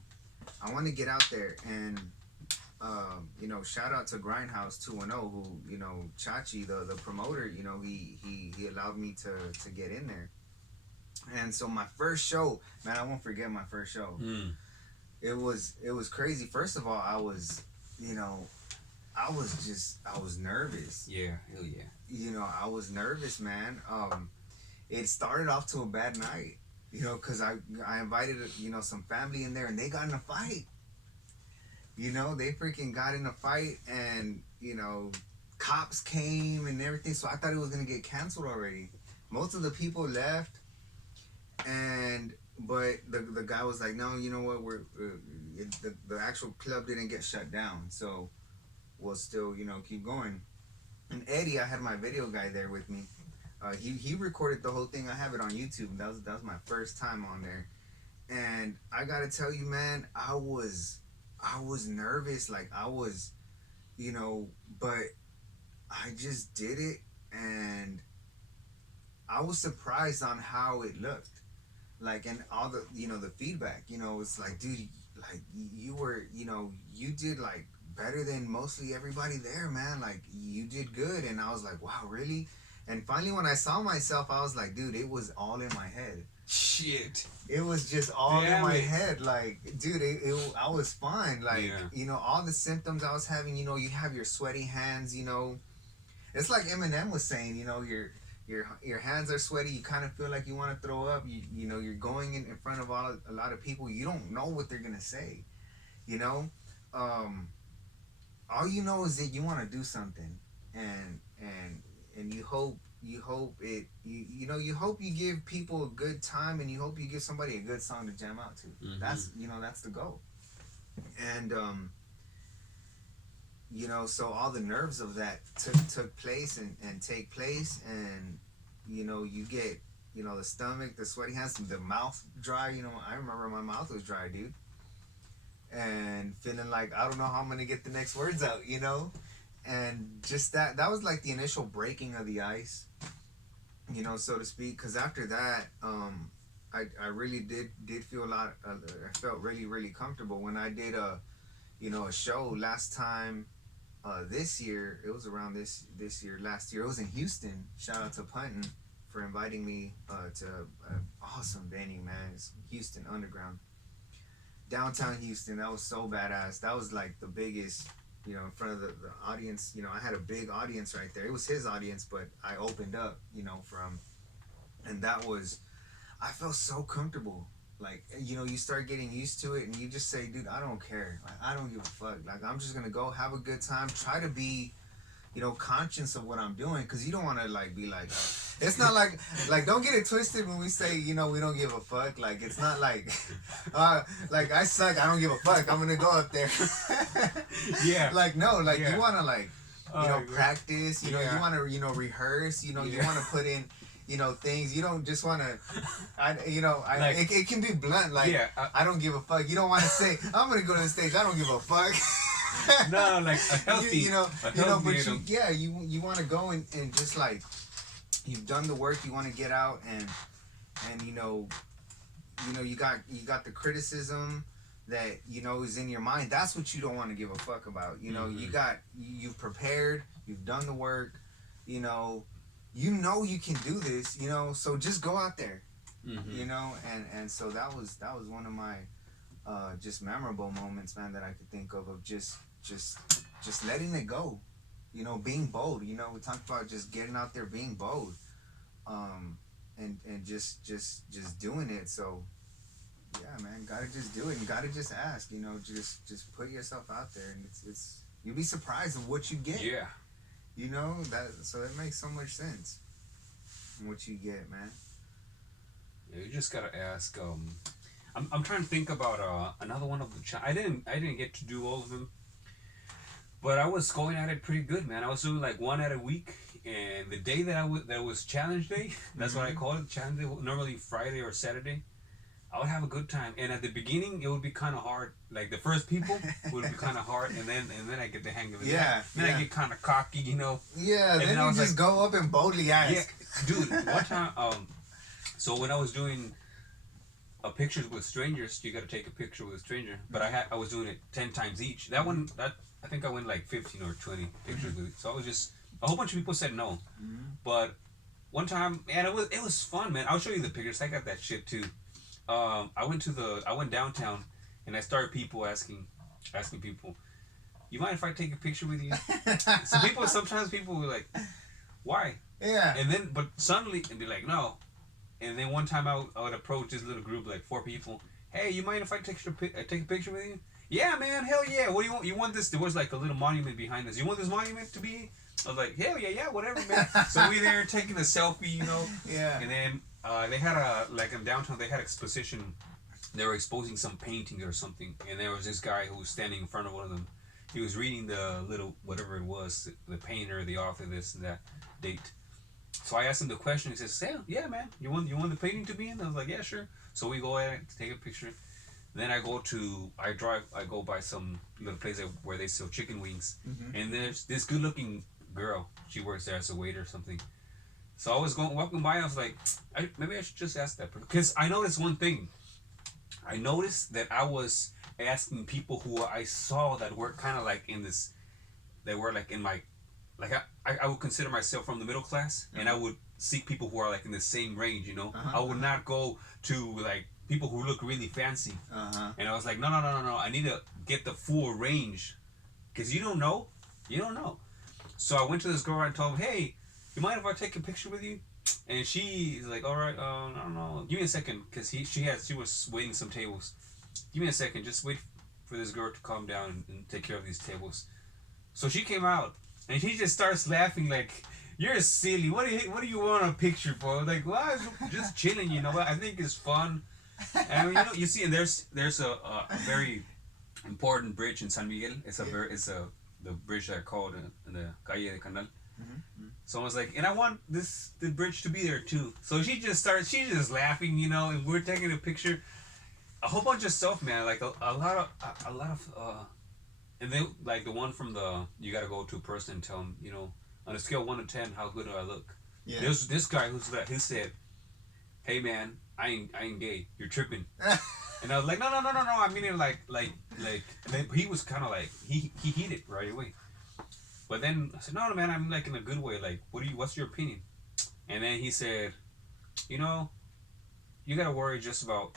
I want to get out there and shout out to Grindhouse 210, who Chachi, the promoter. You know, he allowed me to get in there, and so my first show, man, I won't forget my first show. It was crazy. First of all, I was nervous. Yeah, hell yeah. I was nervous, man. It started off to a bad night. You know, cause I invited some family in there and they got in a fight. You know, they freaking got in a fight and cops came and everything. So I thought it was gonna get canceled already. Most of the people left, and but the guy was like, no, you know what, the actual club didn't get shut down, so we'll still keep going. And Eddie, I had my video guy there with me. He recorded the whole thing. I have it on YouTube. That was my first time on there, and I gotta tell you, man, I was nervous. Like I was, but I just did it, and I was surprised on how it looked. Like, and all the feedback. It's like, dude, like you were, you did like better than mostly everybody there, man. Like you did good, and I was like, wow, really? And finally, when I saw myself, I was like, dude, it was all in my head. Shit. It was just all Damn in my it. head. Like, dude, I was fine. Like, all the symptoms I was having, you have your sweaty hands, It's like Eminem was saying, your hands are sweaty. You kind of feel like you want to throw up. You're going in front of a lot of people. You don't know what they're going to say, you know? All you know is that you want to do something, and you hope it you hope you give people a good time, and you hope you give somebody a good song to jam out to. Mm-hmm. That's the goal. And so all the nerves of that took place and take place, and you get the stomach, the sweaty hands, the mouth dry. I remember my mouth was dry, dude, and feeling like I don't know how I'm gonna get the next words out, and just that was like the initial breaking of the ice, so to speak. Because after that, I really did feel a lot. I felt really, really comfortable when I did a show last time. This year, it was around this year. Last year, it was in Houston. Shout out to Punton for inviting me to an awesome venue, man. It's Houston Underground, downtown Houston. That was so badass. That was like the biggest, in front of the audience. I had a big audience right there. It was his audience, but I opened up, and that was, I felt so comfortable. Like, you start getting used to it, and you just say, dude, I don't care. Like, I don't give a fuck. Like, I'm just going to go have a good time. Try to be, conscious of what I'm doing. Because you don't want to, like, be like, it's not like, don't get it twisted when we say, we don't give a fuck. Like, it's not like, like, I suck. I don't give a fuck. I'm going to go up there. Yeah. Like, no, like, Yeah. you want to, like, practice. You want to, rehearse. You Yeah. want to put in, things. You don't just want to, Like, it can be blunt. Like, yeah, I don't give a fuck. You don't want to say, I'm going to go to the stage. I don't give a fuck. No, like a healthy, you want to go and just like, you've done the work, you want to get out, and you got the criticism that is in your mind. That's what you don't want to give a fuck about. You've prepared, you've done the work, you you can do this, so just go out there. And so that was one of my just memorable moments, man, that I could think of just letting it go, being bold. We talked about just getting out there, being bold, and just doing it. So yeah, man, gotta just do it, and gotta just ask, just put yourself out there, and it's you'll be surprised of what you get. Yeah. So it makes so much sense what you get, man. Yeah, you just gotta ask. I'm trying to think about another one of the I didn't get to do all of them, but I was going at it pretty good, man. I was doing like one at a week, and the day that was challenge day, that's what I call it, challenge day. Normally Friday or Saturday, I would have a good time. And at the beginning, it would be kind of hard. Like the first people would be kind of hard, and then I get the hang of it. Yeah. Then I get kind of cocky, Yeah. And then you just go up and boldly ask. Yeah, dude. One time, so when I was doing pictures with strangers, you got to take a picture with a stranger. But I was doing it 10 times each. That one, I think I went like 15 or 20 pictures with it. So I was just, a whole bunch of people said no. But one time, man, it was fun, man. I'll show you the pictures. I got that shit too. I went downtown, and I started asking people, you mind if I take a picture with you? Sometimes people were like, why? Yeah. And then, but suddenly, and be like, no. And then one time I would approach this little group, like 4 people. Hey, you mind if I take a picture with you? Yeah, man, hell yeah. What do you want? You want this? There was like a little monument behind us. You want this monument to be? I was like, hell yeah, yeah, whatever, man. So we there taking a selfie, you know. Yeah. And then they had like in downtown, they had an exposition. They were exposing some painting or something, and there was this guy who was standing in front of one of them. He was reading the little whatever it was, the painter, the author, this and that date. So I asked him the question. He says, yeah, man, you want the painting to be in?" I was like, "Yeah, sure." So we go ahead to take a picture. Then I go by some little place where they sell chicken wings, and there's this good-looking girl. She works there as a waiter or something. So I was walking by. I was like, maybe I should just ask that person, because I noticed one thing. I noticed that I was asking people who I saw that were kind of like in this, they were like in my, like I would consider myself from the middle class, and I would seek people who are like in the same range, you know. I would not go to like people who look really fancy. And I was like, no, I need to get the full range, because you don't know. So I went to this girl and told her, hey, you mind if I take a picture with you? And she's like, all right, I don't know, give me a second, because she was waiting some tables. Give me a second, just wait for this girl to calm down and take care of these tables. So she came out, and he just starts laughing like, you're silly. What do you want a picture for? Like, well, just chilling, you know. But I think it's fun. And you know, you see, and there's a very important bridge in San Miguel. It's the bridge that I called in the Calle de Canal. So I was like, and I want the bridge to be there too. So she's just laughing, you know, and we're taking a picture. A whole bunch of stuff, man. Like a lot of and then like the one from you gotta go to a person and tell them, you know, on a scale of 1 to 10, how good do I look? Yeah. There's this guy who said, hey man, I ain't gay. You're tripping. And I was like, no. I mean it like. And then he was kind of like he heated right away. But then I said, no, man, I'm like in a good way. Like, what's your opinion? And then he said, you know, you gotta worry just about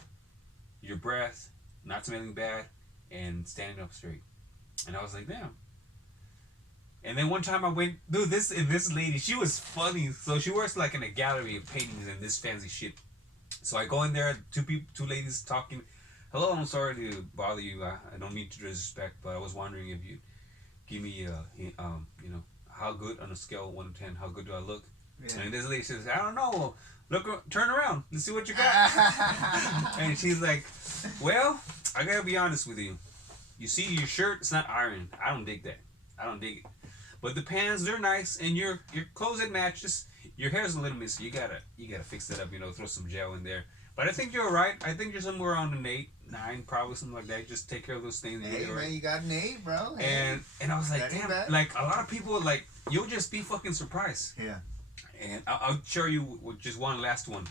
your breath, not smelling bad, and standing up straight. And I was like, damn. And then one time I went, dude, this lady, she was funny. So she works like in a gallery of paintings and this fancy shit. So I go in there, two ladies talking. Hello, I'm sorry to bother you. I don't mean to disrespect, but I was wondering if you give me you know, how good on a scale of 1 to 10, how good do I look? Yeah. And this lady says, I don't know. Look, turn around. Let's see what you got. And she's like, well, I gotta be honest with you. You see your shirt, it's not ironed. I don't dig that. I don't dig it. But the pants, they're nice, and your clothes, it matches. Your hair's a little messy. You gotta fix that up, you know, throw some gel in there. But I think you're alright. I think you're somewhere around an 8, 9, probably something like that. Just take care of those things. Hey, man, you got an 8, bro. Hey. And I was like, damn, like a lot of people, like, you'll just be fucking surprised. Yeah. And I'll share you with just one last one.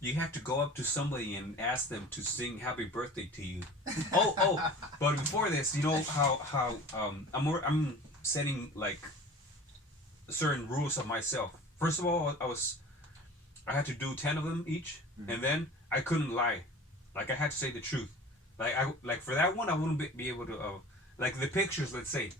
You have to go up to somebody and ask them to sing "Happy Birthday" to you. Oh! But before this, you know how I'm setting like certain rules of myself. First of all, I had to do 10 of them each, and then I couldn't lie. Like I had to say the truth. Like for that one, I wouldn't be able to. Like the pictures, let's say,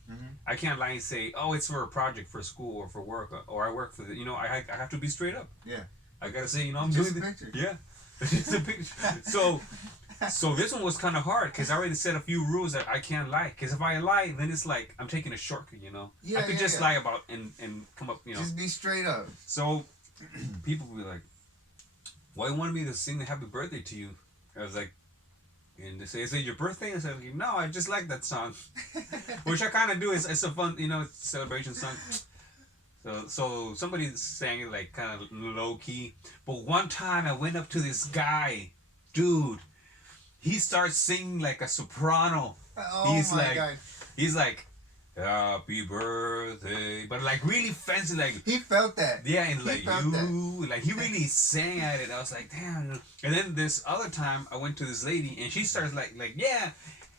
I can't lie and say, oh, it's for a project for school or for work or I work for the. You know, I have to be straight up. Yeah. I gotta say, you know, I'm doing the picture. Yeah, just a picture. So this one was kind of hard because I already set a few rules that I can't lie. Because if I lie, then it's like I'm taking a shortcut, you know. Yeah, I could just lie about and come up, you know. Just be straight up. So people will be like, "Why you wanted me to sing the Happy Birthday to you?" I was like, and they say, "Is it your birthday?" I said, "No, I just like that song," which I kind of do. It's a fun, you know, celebration song. So somebody sang it like kind of low key. But one time I went up to this guy, dude. He starts singing like a soprano. Oh my God. He's like, happy birthday, but like really fancy, like he felt that. Yeah, and like like he really sang at it. I was like, damn. And then this other time I went to this lady and she starts like yeah.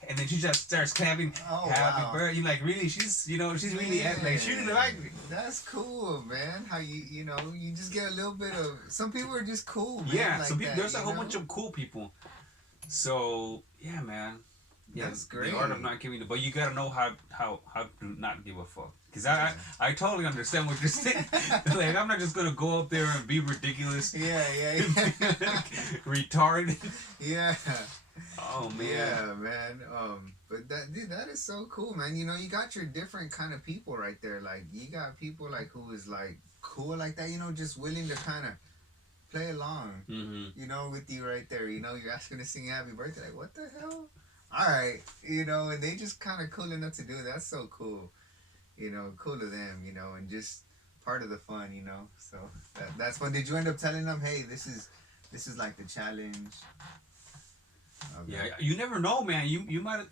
And then she just starts clapping, happy birthday. Like, really, she's really acting like she really liked it. That's cool, man. How you know, you just get a little bit of, some people are just cool, man. Yeah, like some people, there's a whole bunch of cool people. So, yeah, man. Yeah, That's great. the art of not giving. But you gotta know how to not give a fuck. Cause Yeah. I totally understand what you're saying. Like I'm not just gonna go up there and be ridiculous, Yeah, yeah, yeah. retarded. Yeah. Oh man. Yeah, man. But that dude, that is so cool, man. You know, you got your different kind of people right there. Like you got people like who is like cool like that. You know, just willing to kind of play along. Mm-hmm. You know, with you right there. You know, you're asking to sing happy birthday. Like what the hell? All right. You know, and they just kind of cool enough to do it. That's so cool. You know, cool to them. You know, and just part of the fun. You know, so that's fun. Did you end up telling them, hey, this is like the challenge? Okay. Yeah, you never know, man. You might.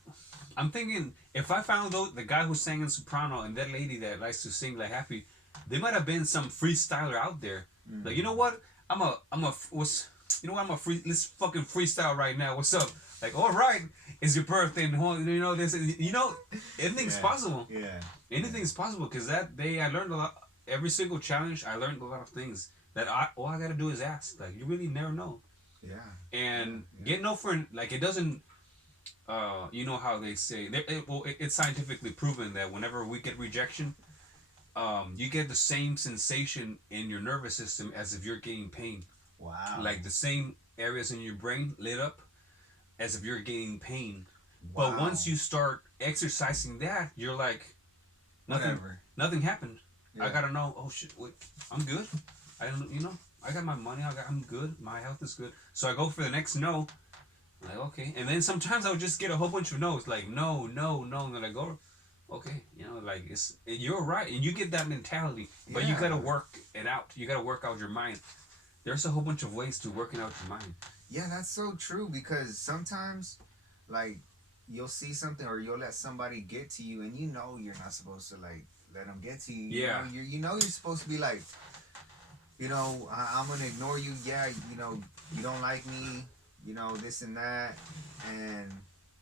I'm thinking if I found out the guy who's singing soprano and that lady that likes to sing like happy, they might have been some freestyler out there. Like you know what? You know what? I'm a free. Let's fucking freestyle right now. What's up? Like all right, it's your birthday and you know this. You know, anything's Yeah. possible. Yeah. Anything's possible because that day I learned a lot. Every single challenge I learned a lot of things that all I gotta do is ask. Like you really never know. Yeah. And Yeah. get no friend like it doesn't you know how they say it's scientifically proven that whenever we get rejection you get the same sensation in your nervous system as if you're getting pain, Wow. like the same areas in your brain lit up as if you're getting pain. Wow. But once you start exercising that, you're like nothing. Whatever. Nothing happened. Yeah. I gotta know, oh shit, wait, I'm good. I don't, you know, I got my money. I'm good. My health is good. So I go for the next no. I'm like okay, and then sometimes I would just get a whole bunch of no's, like no, no, no, and then I go, okay, you know, like you're right, and you get that mentality, but you Yeah. gotta work it out. You gotta work out your mind. There's a whole bunch of ways to working out your mind. Yeah, that's so true because sometimes, like, you'll see something or you'll let somebody get to you, and you know you're not supposed to like let them get to you. Yeah. You know you're supposed to be like, you know, I'm gonna ignore you. Yeah. You know, you don't like me. You know this and that, and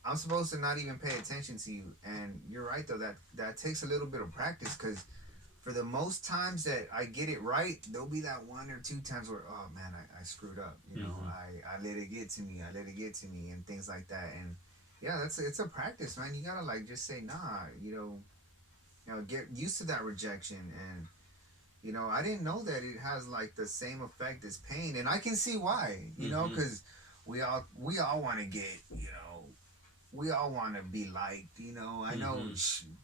I'm supposed to not even pay attention to you. And you're right though, that takes a little bit of practice because for the most times that I get it right, there'll be that one or two times where, oh man, I screwed up. You know, I let it get to me. I let it get to me and things like that. And yeah, it's a practice, man. You gotta like just say nah. You know, get used to that rejection. And you know, I didn't know that it has like the same effect as pain, and I can see why. You know, because we all want to get, you know, we all want to be liked, you know. I know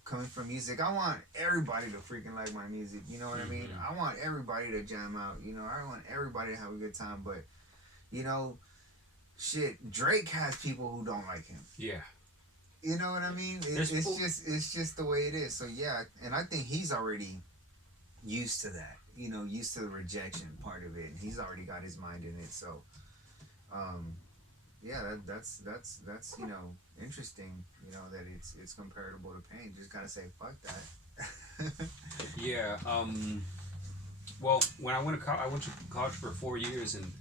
coming from music, I want everybody to freaking like my music, you know what I mean? I want everybody to jam out, you know. I want everybody to have a good time, but you know, shit, Drake has people who don't like him. Yeah. You know what I mean? It's just the way it is. So yeah, and I think he's already used to that, you know, used to the rejection part of it. And he's already got his mind in it, so yeah, that's you know, interesting, you know, that it's comparable to pain. Just gotta say fuck that. Yeah. Well, when I went to I went to college for 4 years, and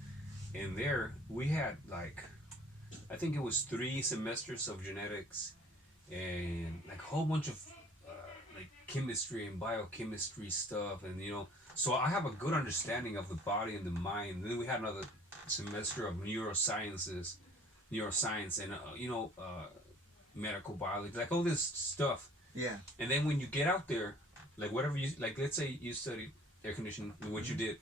there we had like, I think it was 3 semesters of genetics, and like a whole bunch of like chemistry and biochemistry stuff, and you know, so I have a good understanding of the body and the mind. And then we had another semester of neuroscience, and you know, medical biology, like all this stuff. Yeah. And then when you get out there, like whatever you like, let's say you studied air conditioning, what you did.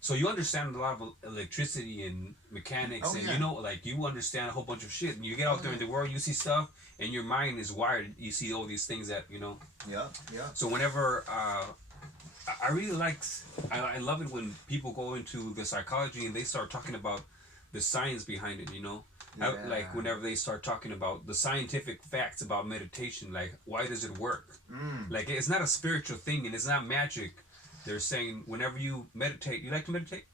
So you understand a lot of electricity and mechanics, and yeah. you know, like you understand a whole bunch of shit. And you get out there in the world, you see stuff, and your mind is wired. You see all these things that you know. Yeah. Yeah. So whenever I really I love it when people go into the psychology and they start talking about the science behind it. You know, like whenever they start talking about the scientific facts about meditation, like why does it work? Like it's not a spiritual thing and it's not magic. They're saying whenever you meditate, you like to meditate?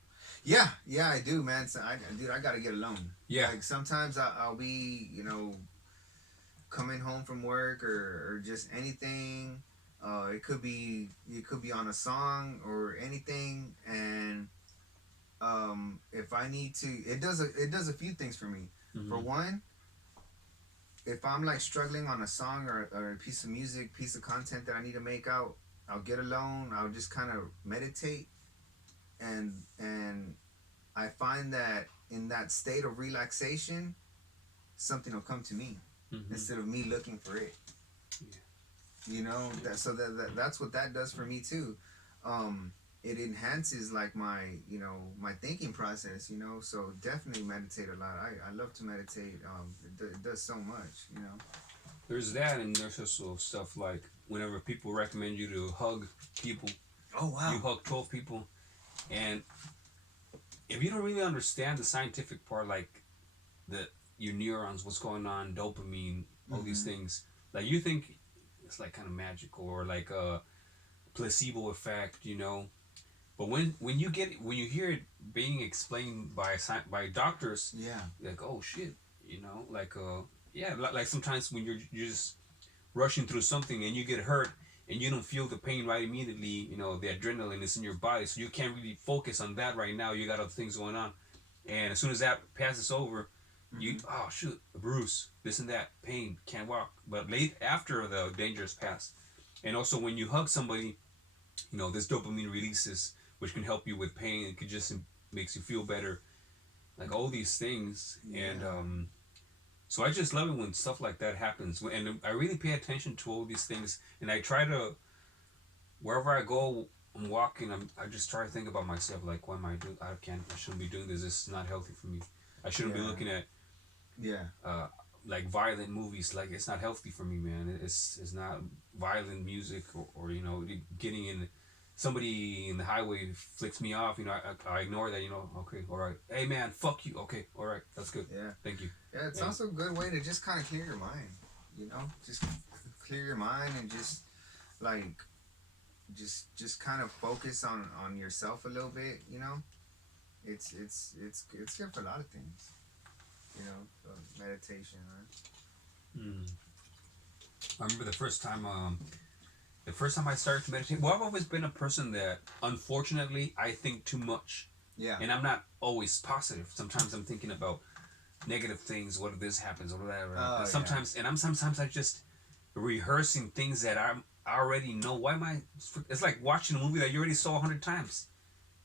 Yeah, I do, man. So dude, I gotta get alone. Yeah. Like sometimes I'll be, you know, coming home from work or just anything. It could be on a song or anything, and if I need to, it does a few things for me. For one, if I'm like struggling on a song or a piece of music, piece of content that I need to make out, I'll get alone. I'll just kind of meditate, and I find that in that state of relaxation, something will come to me. instead of me looking for it. Yeah. You know, that's what that does for me too. It enhances like my, you know, my thinking process, you know. So definitely meditate a lot. I love to meditate. It does so much, you know. There's that, and there's also stuff like whenever people recommend you to hug people, Oh you wow. hug 12 people, and if you don't really understand the scientific part, like the your neurons, what's going on, dopamine, all these Mm-hmm. things, like you think it's like kind of magical or like a placebo effect, you know. But when you get when you hear it being explained by doctors, Yeah. you're like, oh shit, you know, like yeah, like sometimes when you're just rushing through something and you get hurt and you don't feel the pain right immediately, you know, the adrenaline is in your body, so you can't really focus on that right now. You got other things going on, and as soon as that passes over, you Mm-hmm. oh shoot, a bruise, this and that, pain, can't walk. But late after the danger has passed, and also when you hug somebody, you know, this dopamine releases, which can help you with pain. It could just makes you feel better, like all these things, and Yeah. so I just love it when stuff like that happens, and I really pay attention to all these things, and I try to wherever I go, I'm walking. I just try to think about myself, like, what am I doing? I shouldn't be doing this. This is not healthy for me. I shouldn't be Yeah. looking at Yeah. uh, like violent movies. Like it's not healthy for me, man. It's not violent music or you know getting in. Somebody in the highway flicks me off. You know, I ignore that. You know, okay, all right. Hey, man, fuck you. Okay, all right, that's good. Yeah. Thank you. Yeah. It's And also a good way to just kind of clear your mind. You know, just clear your mind and just like just kind of focus on yourself a little bit. You know, it's good for a lot of things. You know, meditation. Right? mm, I remember the first time I started to meditate. Well, I've always been a person that, unfortunately, I think too much, Yeah. and I'm not always positive. Sometimes I'm thinking about negative things. What if this happens? Or whatever. Oh And yeah. sometimes I just rehearsing things that I already know. Why am I? It's like watching a movie that you already saw 100 times.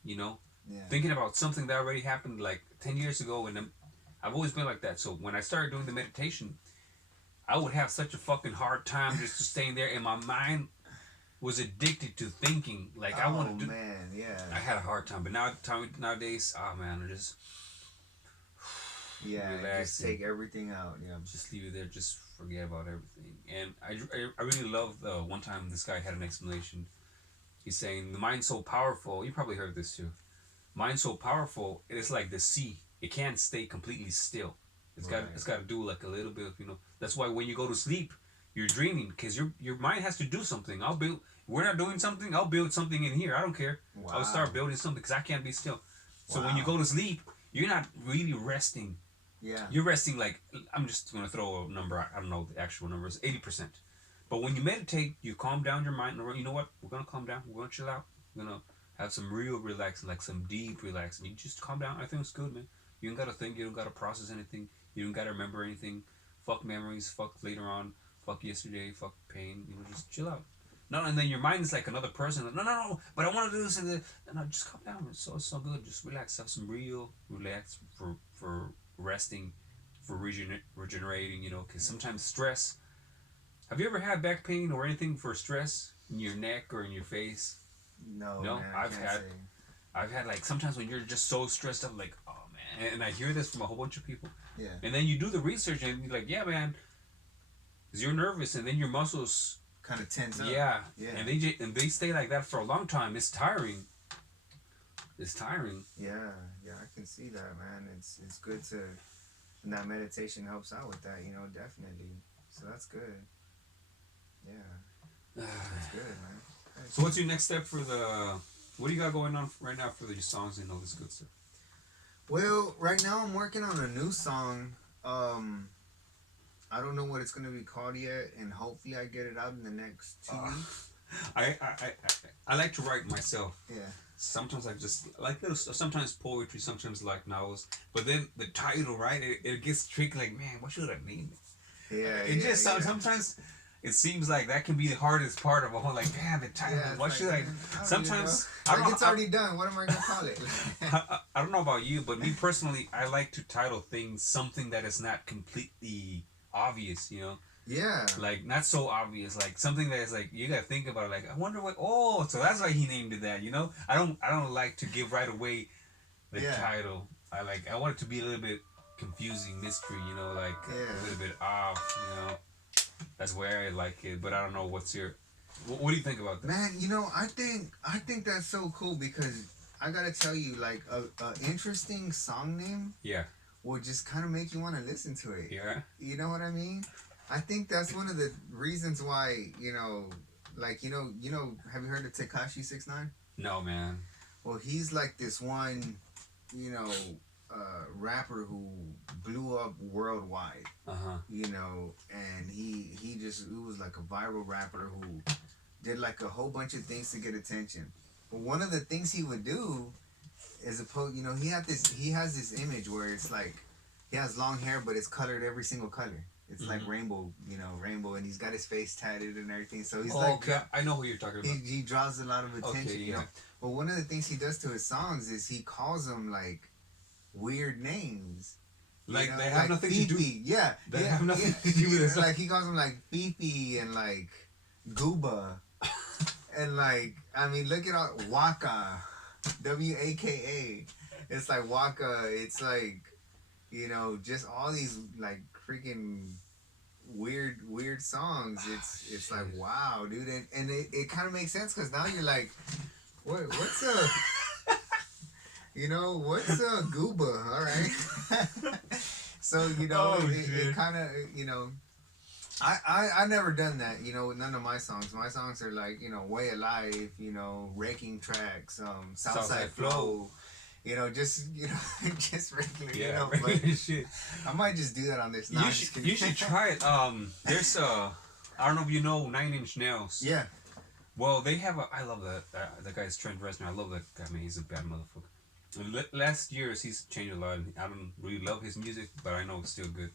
You know, Yeah. thinking about something that already happened like 10 years ago, and I've always been like that. So when I started doing the meditation, I would have such a fucking hard time just staying there, and my mind was addicted to thinking. Like I Oh want to do. man. Yeah. I had a hard time, but nowadays, oh man, I just Yeah. relax Just and take everything out. Yeah. just leave it there. Just forget about everything. And I really love the one time this guy had an explanation. He's saying the mind's so powerful. You probably heard this too. Mind's so powerful. It is like the sea. It can't stay completely still. It's Right. got to do like a little bit of, you know. That's why when you go to sleep, you're dreaming because your mind has to do something. I'll build. We're not doing something. I'll build something in here. I don't care. I'll start Wow. building something because I can't be still. So when you Wow. go to sleep, you're not really resting. Yeah. You're resting like, I'm just gonna throw a number. I don't know the actual numbers. 80%. But when you meditate, you calm down your mind. You know what? We're gonna calm down. We're gonna chill out. We're gonna have some real relaxing, like some deep relaxing. You just calm down. I think it's good, man. You don't gotta think. You don't gotta process anything. You don't gotta remember anything. Fuck memories. Fuck later on. Fuck yesterday. Fuck pain. You know, just chill out. No, and then your mind is like another person. Like, no, no, no. But I want to do this and that. No, just calm down. It's so good. Just relax. Have some real relax for resting, for regenerating. You know, because sometimes stress. Have you ever had back pain or anything for stress in your neck or in your face? No, No, man. I can't say. I've had like sometimes when you're just so stressed up, like oh man, and I hear this from a whole bunch of people, Yeah. and then you do the research and you're like, yeah, man, because you're nervous, and then your muscles, Kind of tense up. yeah, Yeah. and they stay like that for a long time. It's tiring. It's tiring. Yeah. Yeah. I can see that, man. It's good to, and that meditation helps out with that. You know, definitely. So that's good. Yeah. That's good, man. That's So what's your next step for the? What do you got going on right now for the songs and all this good stuff? Well, right now I'm working on a new song. I don't know what it's gonna be called yet, and hopefully I get it out in the next 2 weeks. I like to write myself. Yeah. Sometimes I just like little stuff. Sometimes poetry, sometimes like novels. But then the title, right? It gets tricky. Like, man, what should I name it? Yeah. It Yeah. just Yeah. sometimes it seems like that can be the hardest part of a whole. Like, man, the title. Yeah, What it's should like, I? man, I don't Sometimes even I know. don't. Like it's already done. What am I gonna call it? I don't know about you, but me personally, I like to title things something that is not completely obvious, you know, Yeah. like not so obvious, like something that's like you gotta think about it, like I wonder what, oh, so that's why he named it that, you know. I don't like to give right away the Yeah. title. I want it to be a little bit confusing mystery, you know, like a little Yeah. bit off, you know. That's where I like it, but I don't know what's your. What do you think about that? Man, I think that's so cool because I gotta tell you, like a interesting song name Yeah. will just kind of make you want to listen to it. Yeah. You know what I mean? I think that's one of the reasons why like have you heard of Tekashi 6ix9ine? No, man. Well, he's like this one, you know, rapper who blew up worldwide. Uh huh. And he was like a viral rapper who did like a whole bunch of things to get attention. But one of the things he would do is he has this image where it's like he has long hair but it's colored every single color. It's like rainbow, and he's got his face tatted and everything. So he's okay, I know who you're talking about. he draws a lot of attention. Okay, yeah. But one of the things he does to his songs is he calls them like weird names. Like they have like nothing Fifi. to do. Yeah, They have nothing to do with this. Like he calls them like Fifi and like Gooba, and like I mean, look at all Waka, Waka. It's like Waka. It's like just all these like freaking weird songs. It's like wow, dude, and it kind of makes sense because now you're like, what's a what's a gooba? All right. So it kind of I never done that, with none of my songs. My songs are like, Way of Life, Wrecking Tracks, Southside Flow, just just regular, Yeah, but regular shit. I might just do that on this. No, I'm just kidding. You should try it. There's I don't know if you know 9 Inch Nails. Yeah. Well, they have a. I love that guy's Trent Reznor. I love that guy, man. He's a bad motherfucker. And last years he's changed a lot. I don't really love his music, but I know it's still good.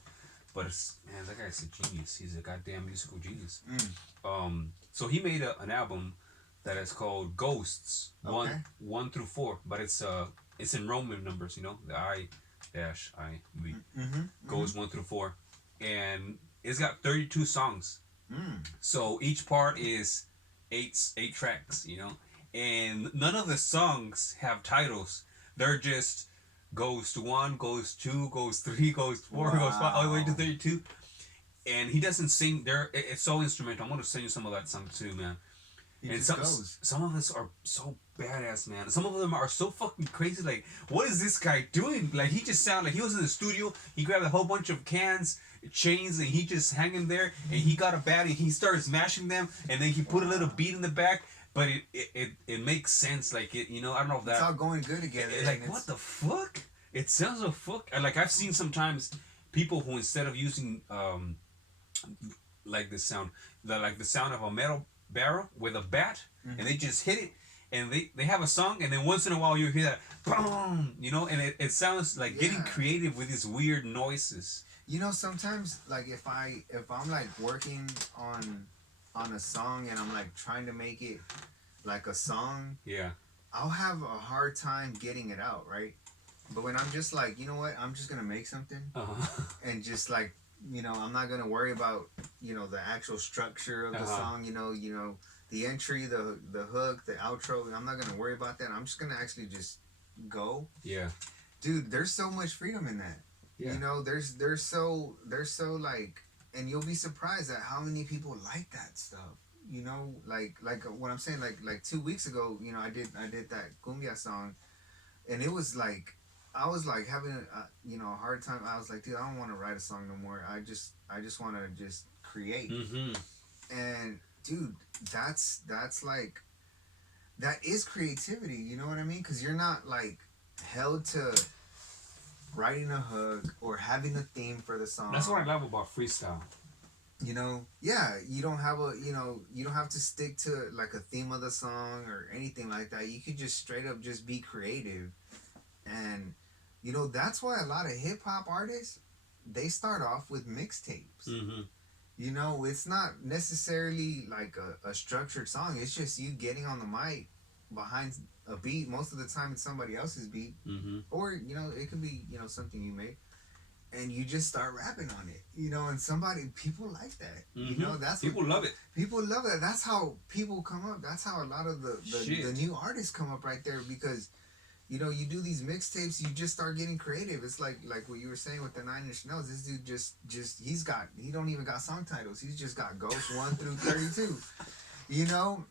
But man, that guy's a genius. He's a goddamn musical genius. So he made an album that is called Ghosts, Okay. 1 through 4, but it's in Roman numbers, the I-V. Goes 1 through 4, and it's got 32 songs. So each part is eight tracks, and none of the songs have titles. They're just goes 1, goes 2, goes 3, goes 4, goes 5, all the way to 32. And he doesn't sing there. It's so instrumental. I'm gonna send you some of that song too, man. He And just some goes. some of us are so badass, man. Some of them are so fucking crazy. Like, what is this guy doing? Like, he just sounded like he was in the studio. He grabbed a whole bunch of cans, chains, and he just hanging there. And he got a bat and he started smashing them. And then he put a little beat in the back. But it makes sense. Like, I don't know if that. It's all going good together. Like, what the fuck? It sounds so fuck. Like, I've seen sometimes people who, instead of using like the sound of a metal barrel with a bat, and they just hit it, and they have a song, and then once in a while you hear that boom, and it sounds like getting creative with these weird noises. Sometimes like if I'm like working on a song and I'm like trying to make it like a song, Yeah. I'll have a hard time getting it out, right? But when I'm just like, you know what, I'm just gonna make something and just like, I'm not gonna worry about, the actual structure of the song, the entry, the hook, the outro. I'm not gonna worry about that. I'm just gonna actually just go. Yeah. Dude, there's so much freedom in that. Yeah. There's so like, and you'll be surprised at how many people like that stuff. Like what I'm saying, like 2 weeks ago, I did that cumbia song, and it was like, I was like having a hard time. I was like, dude, I don't want to write a song no more. I just want to just create. And dude, that's like, that is creativity. You know what I mean? Because you're not like held to writing a hook or having a theme for the song. That's what I love about freestyle. You don't have you don't have to stick to like a theme of the song or anything like that. You could just straight up just be creative. And that's why a lot of hip hop artists, they start off with mixtapes. It's not necessarily like a structured song. It's just you getting on the mic behind a beat. Most of the time it's somebody else's beat. Or it could be something you made. and you just start rapping on it, you know, and people like that, Mm-hmm. you know, that's people love it. people love that. That's how people come up. That's how a lot of the new artists come up right there, because you know, you do these mixtapes, you just start getting creative. It's like what you were saying with the 9 Inch Nails. This dude just he don't even got song titles. He's just got Ghost 1 through 32. You know,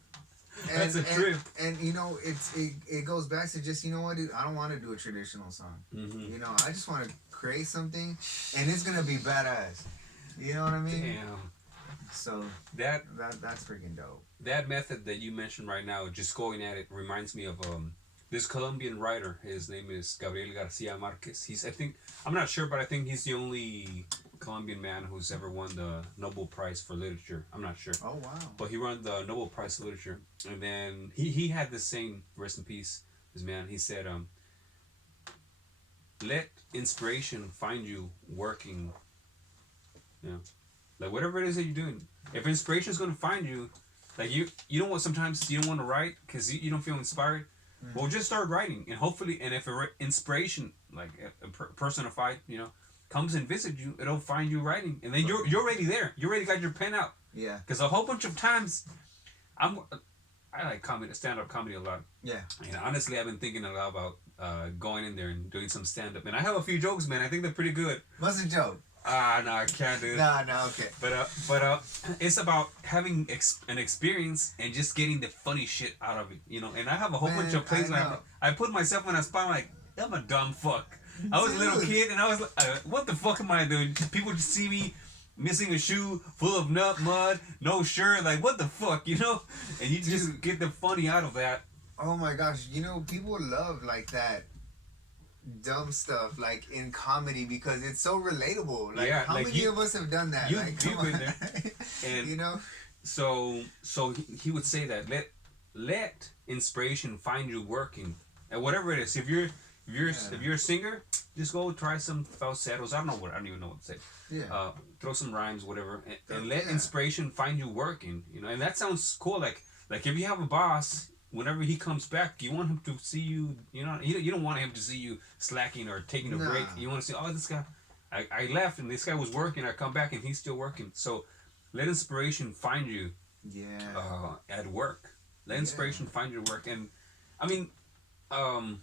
That's a trip. And you know, it goes back to just, you know what, dude, I don't want to do a traditional song. Mm-hmm. You know, I just want to create something, and it's gonna be badass. You know what I mean? Damn. So That's freaking dope. that method that you mentioned right now, just going at it, reminds me of this Colombian writer. His name is Gabriel Garcia Marquez. I'm not sure, but I think he's the only Colombian man who's ever won the Nobel Prize for Literature. I'm not sure. Oh wow. But he won the Nobel Prize for Literature, and then he had this saying, rest in peace, this man. He said, "Let inspiration find you working. You know, like whatever it is that you're doing. If inspiration is going to find you, like you don't want, sometimes you don't want to write because you don't feel inspired. Well, just start writing, and hopefully, and if inspiration, like personified, you know, comes and visits you, it'll find you writing, and then you're already there. You already got your pen out. Yeah. Because a whole bunch of times, I like comedy, stand-up comedy a lot. Yeah. And honestly, I've been thinking a lot about going in there and doing some stand-up, and I have a few jokes, man. I think they're pretty good. What's a joke? No, I can't do it. No, okay. But it's about having an experience and just getting the funny shit out of it, you know. And I have a whole bunch of plays where I put myself in a spot like, I'm a dumb fuck. I was a little kid and I was like, what the fuck am I doing? People just see me missing a shoe, full of mud, no shirt, like what the fuck, you know? And you just get the funny out of that. Oh my gosh, you know, people love like that dumb stuff, like in comedy, because it's so relatable. Like, how many of us have done that? You've been there. And you know, so he would say that let inspiration find you working at whatever it is. If you're a singer, just go try some falsettos. I don't even know what to say. Yeah. Throw some rhymes, whatever, and let inspiration find you working. You know, and that sounds cool. Like if you have a boss, whenever he comes back, you want him to see you. You know, you don't want him to see you slacking or taking a break. You want to say, oh, this guy, I left and this guy was working. I come back and he's still working. So let inspiration find you. Yeah. At work, let inspiration find your work. And I mean, I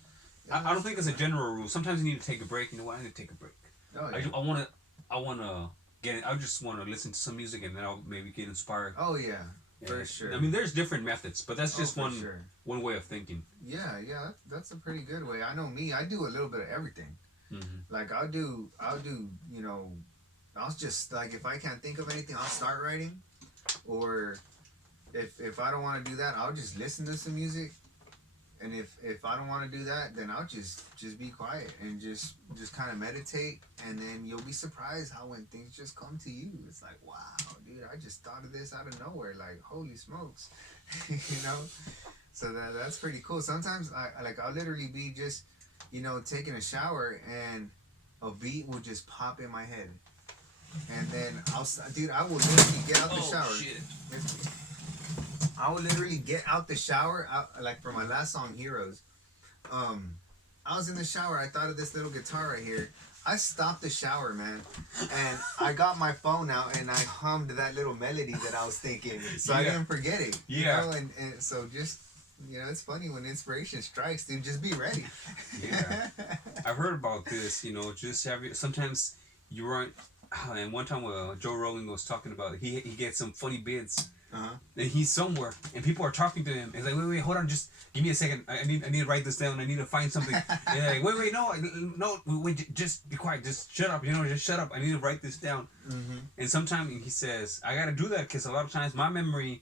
don't think it's a general rule. Sometimes you need to take a break. You know what? I need to take a break. Oh, yeah. I wanna get it. I just want to listen to some music and then I'll maybe get inspired. Oh yeah. For sure. I mean, there's different methods, but that's just one way of thinking. Yeah, that's a pretty good way. I know me, I do a little bit of everything. Mm-hmm. Like I'll do, you know, I'll just, like, if I can't think of anything, I'll start writing, or if I don't want to do that, I'll just listen to some music, and if I don't want to do that, then I'll just be quiet and just kind of meditate, and then you'll be surprised how when things just come to you, it's like, wow, dude, I just thought of this out of nowhere, like, holy smokes. You know, so that's pretty cool. Sometimes I'll literally be just, you know, taking a shower and a beat will just pop in my head, and then I will literally get out the shower. Shit. I would literally get out the shower, like for my last song, Heroes. I was in the shower. I thought of this little guitar right here. I stopped the shower, man, and I got my phone out and I hummed that little melody that I was thinking, so I didn't forget it. Yeah. You know? And so just, you know, it's funny when inspiration strikes, dude. Just be ready. Yeah. I've heard about this. You know, just sometimes you weren't. And one time, Joe Rogan was talking about he gets some funny bits. And he's somewhere, and people are talking to him. He's like, wait, hold on, just give me a second. I need to write this down. I need to find something. And they're like, no, wait, just be quiet. Just shut up. You know, just shut up. I need to write this down. Mm-hmm. And sometimes he says, I got to do that because a lot of times my memory,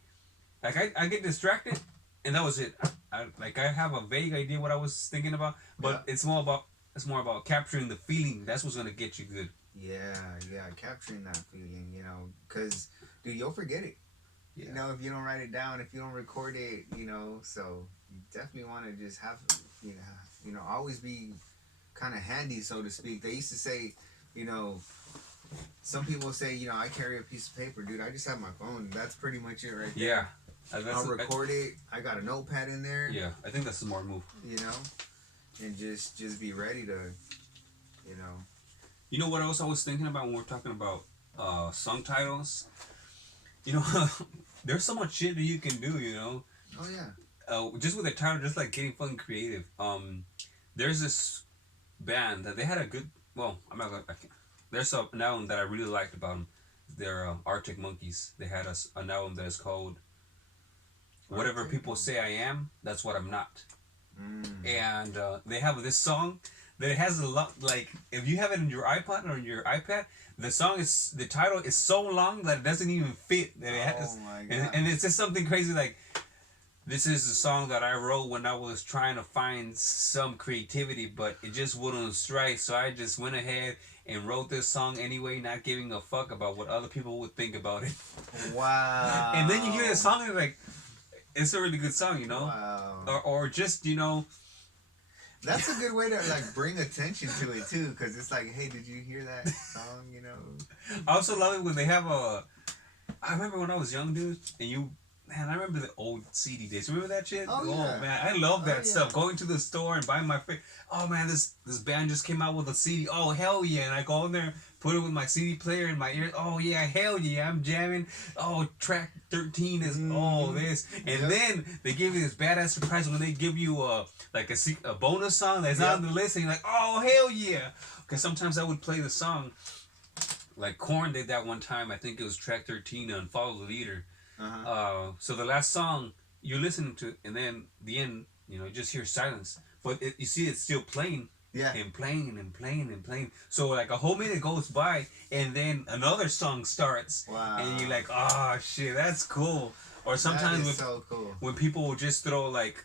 like I get distracted, and that was it. I have a vague idea what I was thinking about, but it's more about capturing the feeling. That's what's gonna get you good. Yeah, capturing that feeling, you know, because dude, you'll forget it. Yeah. You know, if you don't write it down, if you don't record it, you know, so you definitely want to just have, you know, always be kind of handy, so to speak. They used to say, you know, some people say, you know, I carry a piece of paper, dude. I just have my phone. That's pretty much it right there. Yeah. I'll record it. I got a notepad in there. Yeah, I think that's the smart move. You know, and just be ready to, you know. You know what else I was thinking about when we're talking about song titles? You know, there's so much shit that you can do. You know, Oh yeah. just with the title, just like getting fucking creative. There's this band that they had a good. Well, I'm not gonna. I can't, there's an album that I really liked about them. They're Arctic Monkeys. They had an album that is called "Whatever Arctic People Say I Am, That's What I'm Not." Mm. And they have this song that has a lot. Like if you have it in your iPod or your iPad, the title is so long that it doesn't even fit. That it has, Oh my and god. it's just something crazy like this is a song that I wrote when I was trying to find some creativity, but it just wouldn't strike. So I just went ahead and wrote this song anyway, not giving a fuck about what other people would think about it. And then you hear the Wow. song and like, it's a really good song, you know? Wow. Or just, you know, That's a good way to like bring attention to it too, because it's like, hey, did you hear that song? You know. I also love it when they have a. I remember when I was young, dude, and you. Man, I remember the old CD days. Remember that shit? Oh yeah. Man, I love that Oh, stuff. yeah. Going to the store and buying my. Oh man, this band just came out with a CD. Oh hell yeah! And I go in there, put it with my CD player in my ear. Oh yeah, hell yeah! I'm jamming. Oh, track 13 is this, and Yep. then they give you this badass surprise when they give you like a bonus song that's not on the list, and you're like, oh hell yeah! Because sometimes I would play the song. Like Korn did that one time. I think it was track 13 on Follow the Leader. Uh-huh. So the last song you're listening to, and then the end, you know, you just hear silence. But you see, it's still playing Yeah. and playing and playing and playing. So like a whole minute goes by, and then another song starts, Wow. and you're like, oh shit, that's cool. Or That sometimes is so cool. when people will just throw like,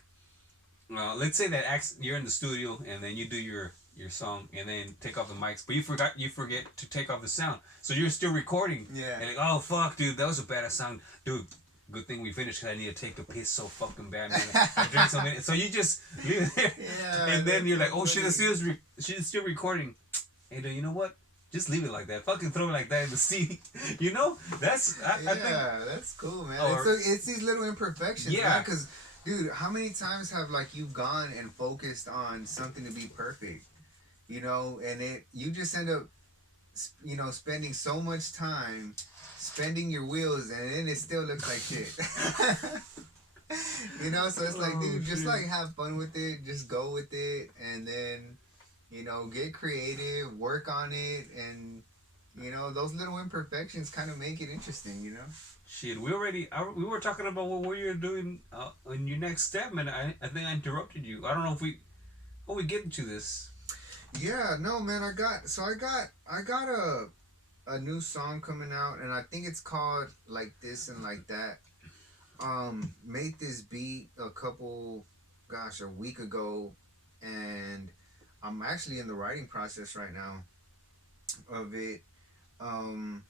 let's say that you're in the studio and then you do your song and then take off the mics, but you forget to take off the sound, so you're still recording. Yeah. And like, oh fuck, dude, that was a badass sound, dude. Good thing we finished because I need to take a piss so fucking bad, man. I drank so many. So you just leave it there, Yeah, and then you're like, that's oh shit, funny. she's still recording. Hey, dude, you know what? Just leave it like that. Fucking throw it like that in the sea. You know, that's I think. Yeah, that's cool, man. Or- It's these little imperfections, Yeah. because, dude, how many times have like you gone and focused on something to be perfect, you know, and you just end up, you know, spending so much time spending your wheels, and then it still looks like shit. You know, so it's like, Oh, dude, just shit. like have fun with it, just go with it, and then, you know, get creative, work on it, and, you know, those little imperfections kind of make it interesting, you know. Shit, we were talking about what we were doing in your next step, and I think I interrupted you. I don't know if we get into this. Yeah, no, man, I got a new song coming out, and I think it's called Like This and Like That. Made this beat a week ago, and I'm actually in the writing process right now of it. And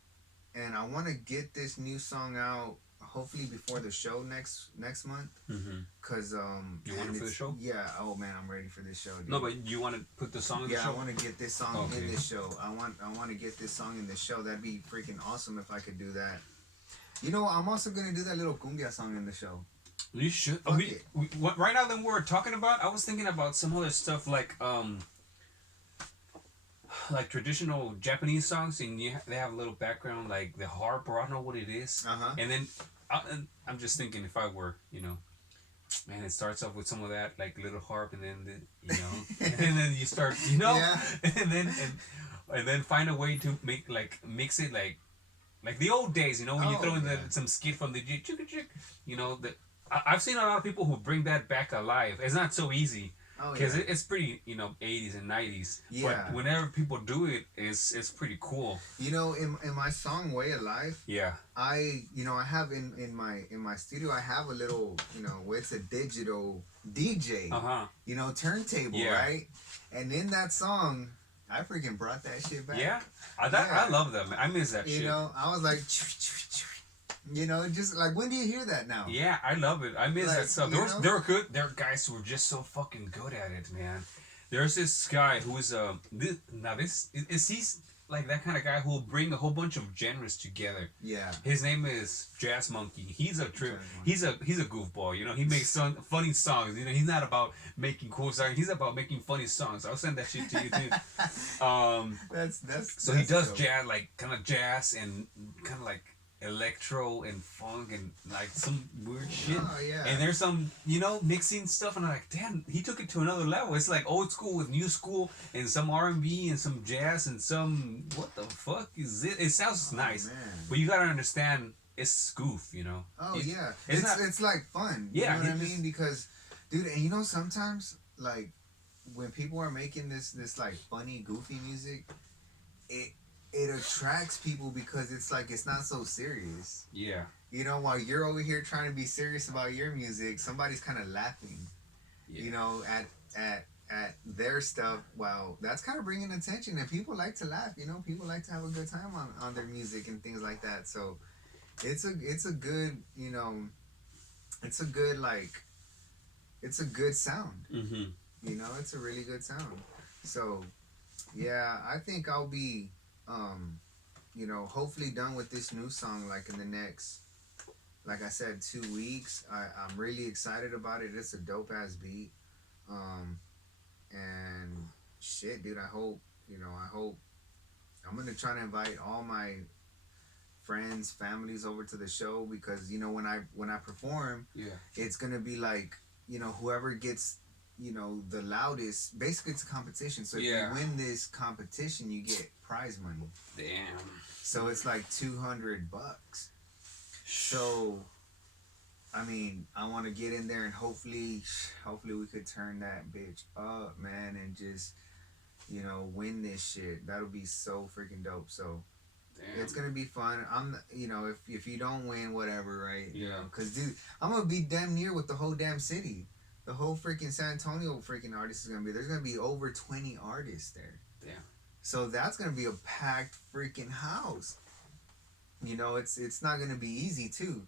I want to get this new song out hopefully before the show next month. Mm-hmm. Cause You want and it for the it's- show? Yeah. Oh man, I'm ready for this show. Dude. No, but you want to put the song in the Yeah, show? I want to get this song Okay. in this show. I want to get this song in this show. That'd be freaking awesome if I could do that. You know, I'm also gonna do that little cumbia song in the show. You should. Fuck We, it. what right now that we're talking about, I was thinking about some other stuff like traditional Japanese songs, and they have a little background like the harp, or I don't know what it is. Uh-huh. And then I'm just thinking if I were, you know, man, it starts off with some of that like little harp, and then you know, and then you start, you know, Yeah. and then find a way to mix it like the old days, you know, when you Oh, throw in yeah. some skit from the you know, I've seen a lot of people who bring that back alive. It's not so easy. Oh Because yeah. it's pretty, you know, 80s and 90s. Yeah. But whenever people do it, it's pretty cool. You know, in my song Way of Life, Yeah. I have in my studio, I have a little, you know, where it's a digital DJ, Uh-huh. you know, turntable, Yeah. right? And in that song, I freaking brought that shit back. Yeah. Yeah. I love that, man. I miss that You shit. know, I was like, you know, just like, when do you hear that now? Yeah, I love it. I miss Like, that stuff. you know? There are guys who are just so fucking good at it, man. There's this guy who is like that kind of guy who will bring a whole bunch of genres together. Yeah. His name is Jazz Monkey. He's a trip. Jazz Monkey. He's a goofball. You know, he makes funny songs. You know, he's not about making cool songs. He's about making funny songs. I'll send that shit to you too. That's So he does jazz, like kind of jazz and kind of like electro and funk and like some weird shit. Oh yeah. And there's some, you know, mixing stuff, and I'm like, damn, he took it to another level. It's like old school with new school, and some R&B and some jazz and some, what the fuck is it? It sounds nice, man. but you gotta understand it's goof, you know. Oh It's- yeah, it's it's not- it's like fun. Yeah, You know what I he mean? just- Because, dude, and you know sometimes like when people are making this like funny, goofy music, it attracts people because it's like it's not so serious. Yeah. You know, while you're over here trying to be serious about your music, somebody's kind of laughing. Yeah. You know, at their stuff. Wow, that's kind of bringing attention, and people like to laugh. You know, people like to have a good time on their music and things like that. So, it's a good, you know, it's a good it's a good sound. Mm-hmm. You know, it's a really good sound. So, yeah, I think I'll be, you know, hopefully done with this new song like in the next, like I said, 2 weeks. I'm really excited about it. It's a dope ass beat. And shit, dude, I hope I'm gonna try to invite all my friends, families over to the show, because you know when I perform, Yeah. it's gonna be like, you know, whoever gets, you know, the loudest. Basically, it's a competition. So if Yeah. you win this competition, you get prize money. Damn. So it's like $200. So, I mean, I want to get in there and hopefully we could turn that bitch up, man, and just, you know, win this shit. That'll be so freaking dope. So Damn. it's gonna be fun. You know, if you don't win, whatever, right? You Yeah. know, cause dude, I'm gonna be damn near with the whole damn city. The whole freaking San Antonio freaking artists is gonna be. There's gonna be over 20 artists there. Damn. So that's gonna be a packed freaking house. You know, it's not gonna be easy too.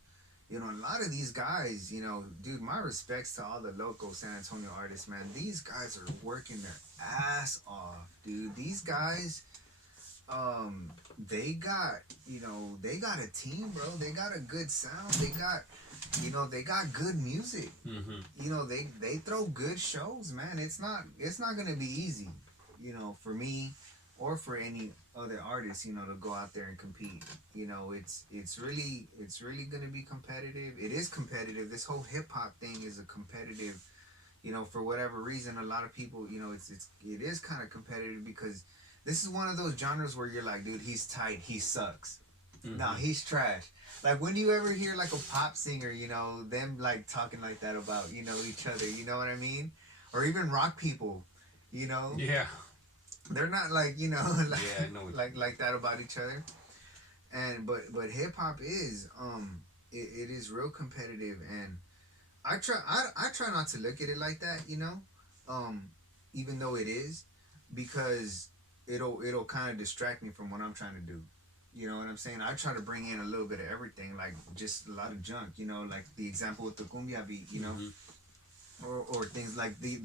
You know, a lot of these guys, you know, dude, my respects to all the local San Antonio artists, man. These guys are working their ass off, dude. These guys, they got, you know, they got a team, bro. They got a good sound. They got, you know, they got good music. Mm-hmm. You know, they throw good shows, man. It's not gonna be easy, you know, for me or for any other artists, you know, to go out there and compete. You know, it's really gonna be competitive. It is competitive. This whole hip hop thing is a competitive, you know, for whatever reason. A lot of people, you know, it is kind of competitive because this is one of those genres where you're like, dude, he's tight, he sucks. Mm-hmm. No, he's trash. Like, when do you ever hear like a pop singer, you know, them like talking like that about, you know, each other, you know what I mean? Or even rock people, you know? Yeah. They're not like, you know, like, Yeah, I know. like that about each other. And but hip hop is it is real competitive, and I try not to look at it like that, you know? Even though it is, because it'll kind of distract me from what I'm trying to do. You know what I'm saying? I try to bring in a little bit of everything, like just a lot of junk, you know, like the example with the cumbia beat, you know, or things like the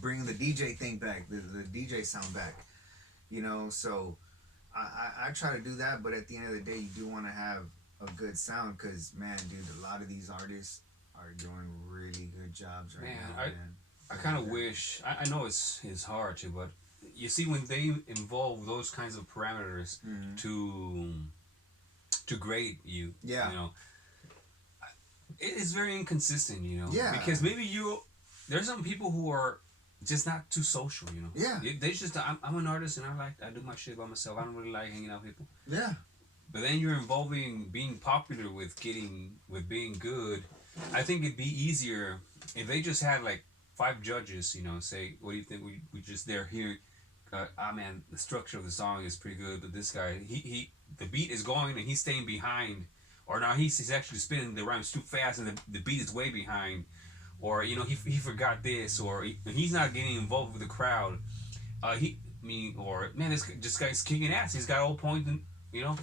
bringing the DJ thing back, the DJ sound back, you know. So I try to do that, but at the end of the day, you do want to have a good sound, because man, dude, a lot of these artists are doing really good jobs right now, man. I kind of wish. I know it's hard to, but you see, when they involve those kinds of parameters to grade you, Yeah. you know, it is very inconsistent, you know. Yeah. Because maybe there's some people who are just not too social, you know. Yeah. They just I'm an artist and I do my shit by myself. I don't really like hanging out with people. Yeah. But then you're involving being popular with being good. I think it'd be easier if they just had like 5 judges, you know, say, what do you think? We just there here. Man, the structure of the song is pretty good, but this guy, the beat is going and he's staying behind, or now he's actually spinning the rhymes too fast and the beat is way behind, or you know he forgot this, or he's not getting involved with the crowd. Or man, this guy's kicking ass. He's got all points, and you know,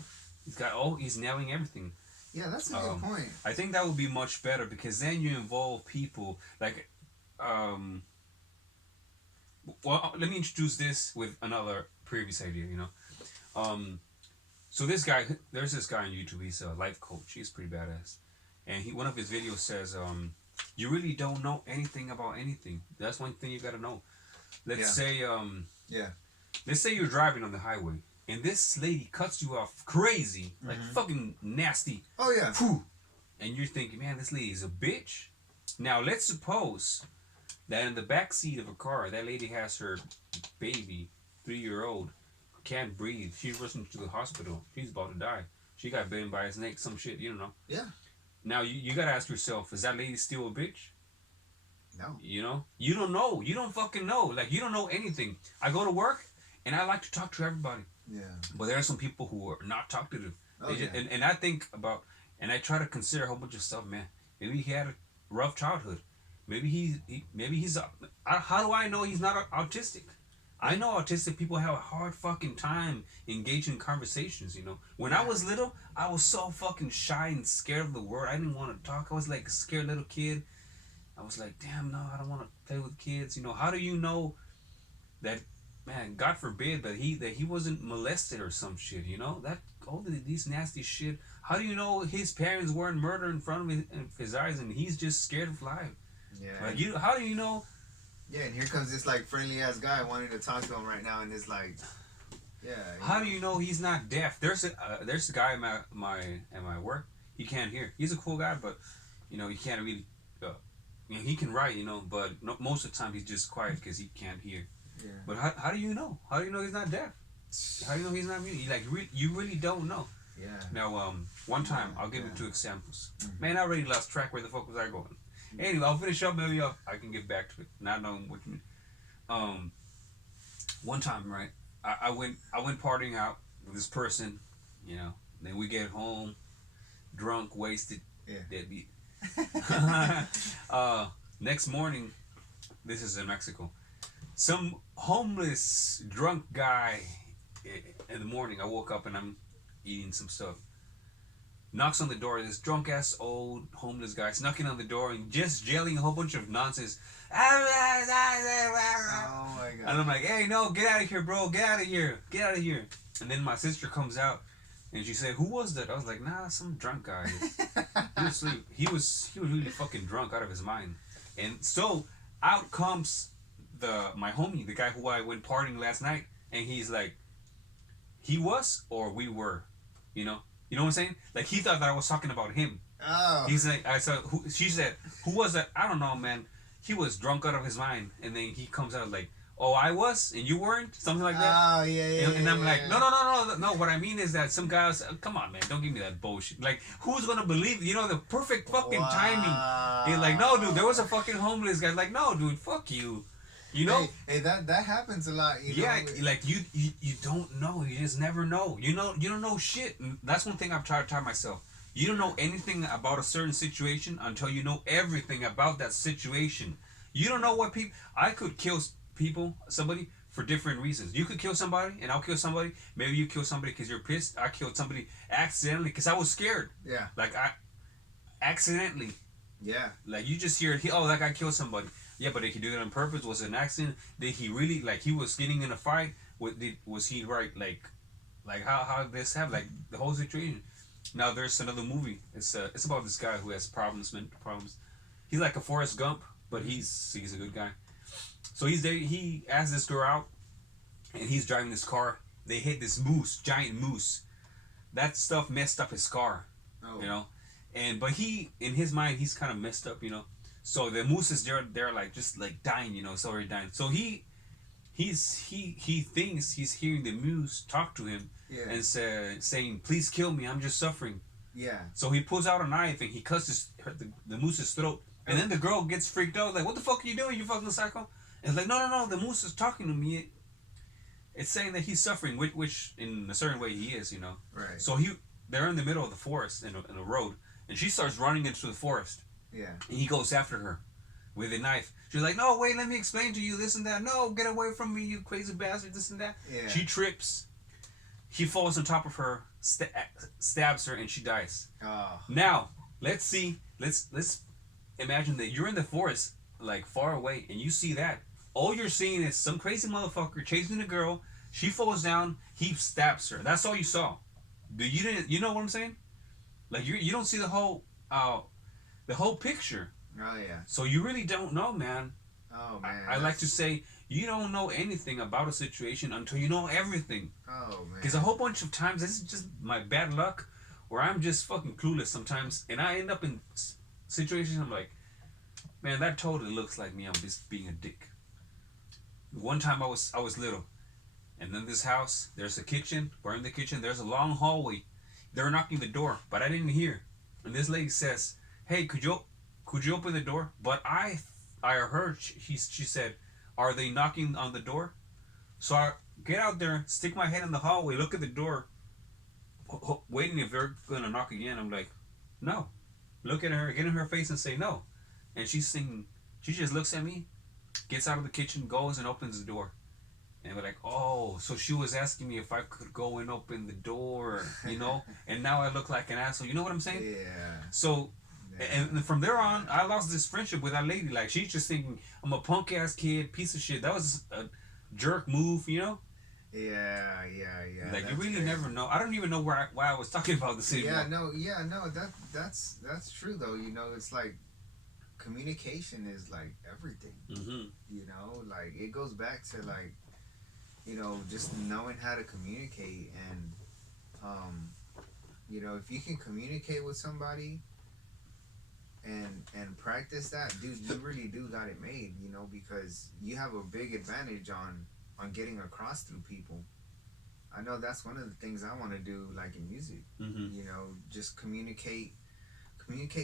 he's nailing everything. Yeah, that's a good point. I think that would be much better, because then you involve people like, well, let me introduce this with another previous idea. You know, Um, so this guy, there's this guy on YouTube. He's a life coach. He's pretty badass, and one of his videos says, "You really don't know anything about anything. That's one thing you got to know. Let's Yeah. say, Yeah. let's say you're driving on the highway, and this lady cuts you off crazy, like fucking nasty, Oh yeah. whew, and you're thinking, man, this lady's a bitch. Now let's suppose that in the back seat of a car, that lady has her baby, 3-year old, can't breathe. She's rushing to the hospital. She's about to die. She got bitten by a snake, some shit, you don't know. Yeah. Now you gotta ask yourself, is that lady still a bitch? No. You know? You don't know. You don't fucking know. Like, you don't know anything. I go to work, and I like to talk to everybody. Yeah. But there are some people who are not talkative. Oh, They just, yeah. and I think about, and I try to consider a whole bunch of stuff, man. Maybe he had a rough childhood. Maybe maybe he's, how do I know he's not autistic? I know autistic people have a hard fucking time engaging in conversations, you know. When I was little, I was so fucking shy and scared of the world. I didn't want to talk. I was like a scared little kid. I was like, damn, no, I don't want to play with kids. You know, how do you know that, man, God forbid that he wasn't molested or some shit, you know? That, all these nasty shit. How do you know his parents weren't murdered in front of his eyes and he's just scared of life? Yeah. Like, how do you know? Yeah, and here comes this like friendly ass guy wanting to talk to him right now, and it's like, yeah. How do you know he's not deaf? There's a guy at my work. He can't hear. He's a cool guy, but you know he can't really. You know, he can write, you know, but no, most of the time he's just quiet because he can't hear. Yeah. But how do you know? How do you know he's not deaf? How do you know he's not mute? You really don't know. Yeah. Now, one time, I'll give you 2 examples. Man, I already lost track. Where the fuck was I going? Anyway, I'll finish up. Maybe I can get back to it. Not knowing what you mean. One time, right? I went partying out with this person. You know. Then we get home, drunk, wasted, Yeah. deadbeat. Next morning, this is in Mexico. Some homeless drunk guy. In the morning, I woke up and I'm eating some stuff. Knocks on the door. This drunk ass old homeless guy knocking on the door and just yelling a whole bunch of nonsense. Oh my god. And I'm like, hey, no, get out of here, bro. Get out of here. Get out of here. And then my sister comes out and she said, who was that? I was like, nah, some drunk guy. He was asleep. He was really fucking drunk out of his mind. And so out comes my homie, the guy who I went partying last night, and he's like, he was or we were, you know? You know what I'm saying? Like, he thought that I was talking about him. Oh. He's like, she said, who was that? I don't know, man. He was drunk out of his mind. And then he comes out like, oh, I was and you weren't? Something like that. Oh, yeah. And I'm like, no. What I mean is that some guys, come on, man, don't give me that bullshit. Like, who's gonna believe, you know, the perfect fucking timing. He's like, no, dude, there was a fucking homeless guy. Like, no, dude, fuck you. You know? Hey, that happens a lot. You Yeah, know? like you don't know. You just never know. You don't know shit. And that's one thing I've tried to tell myself. You don't know anything about a certain situation until you know everything about that situation. You don't know what people. I could kill somebody for different reasons. You could kill somebody, and I'll kill somebody. Maybe you kill somebody because you're pissed. I killed somebody accidentally because I was scared. Yeah. Like I accidentally. Yeah. Like you just hear, that guy killed somebody. Yeah, but did he do it on purpose? Was it an accident? Did he really, like, he was getting in a fight? Was he right? Like how did this happen? Like the whole situation. Now there's another movie. It's about this guy who has mental problems. He's like a Forrest Gump, but he's a good guy. So he's there. He asks this girl out, and he's driving this car. They hit this giant moose. That stuff messed up his car. Oh. You know, but in his mind he's kind of messed up. You know. So the moose is they're like just like dying, you know, it's already dying. So he thinks he's hearing the moose talk to him, Yeah. and saying, "Please kill me, I'm just suffering." Yeah. So he pulls out a knife and he cuts the moose's throat. And then the girl gets freaked out, like, "What the fuck are you doing, you fucking psycho?" And it's like, no, the moose is talking to me. It's saying that he's suffering, which in a certain way he is, you know. Right. So they're in the middle of the forest in a road, and she starts running into the forest. Yeah. And he goes after her with a knife. She's like, "No, wait, let me explain to you this and that. No, get away from me, you crazy bastard, this and that." Yeah. She trips. He falls on top of her, stabs her, and she dies. Oh. Now, let's imagine that you're in the forest, like far away, and you see that. All you're seeing is some crazy motherfucker chasing a girl, She falls down. He stabs her. That's all you saw. But you didn't. You know what I'm saying? Like you don't see the whole picture. Oh yeah. So you really don't know, man. Oh man. I like to say you don't know anything about a situation until you know everything. Oh man. Because a whole bunch of times, this is just my bad luck, where I'm just fucking clueless sometimes, and I end up in situations I'm like, man, that totally looks like me. I'm just being a dick. One time I was little, and then this house, there's a kitchen. We're in the kitchen. There's a long hallway. They're knocking the door, but I didn't hear. And this lady says, "Hey, could you open the door?" But I heard she said, "Are they knocking on the door?" So I get out there, stick my head in the hallway, look at the door, waiting if they're gonna knock again. I'm like, no. Look at her, get in her face and say no. And she's singing. She just looks at me, gets out of the kitchen, goes and opens the door. And we're like, oh, so she was asking me if I could go and open the door, and now I look like an asshole. You know what I'm saying? Yeah. So, Yeah. and from there on, I lost this friendship with that lady. Like, she's just thinking, I'm a punk ass kid, piece of shit. That was a jerk move. Yeah, yeah, yeah. Like, you That's really crazy. never know. I don't even know why I was talking about this Yeah, anymore. no, that's true though. It's like communication is like everything. Mm-hmm. Like it goes back to like just knowing how to communicate and um, if you can communicate with somebody and practice that, dude, you really do got it made. Because you have a big advantage on getting across through people. I know that's one of the things I want to do, like in music. Mm-hmm. Just communicate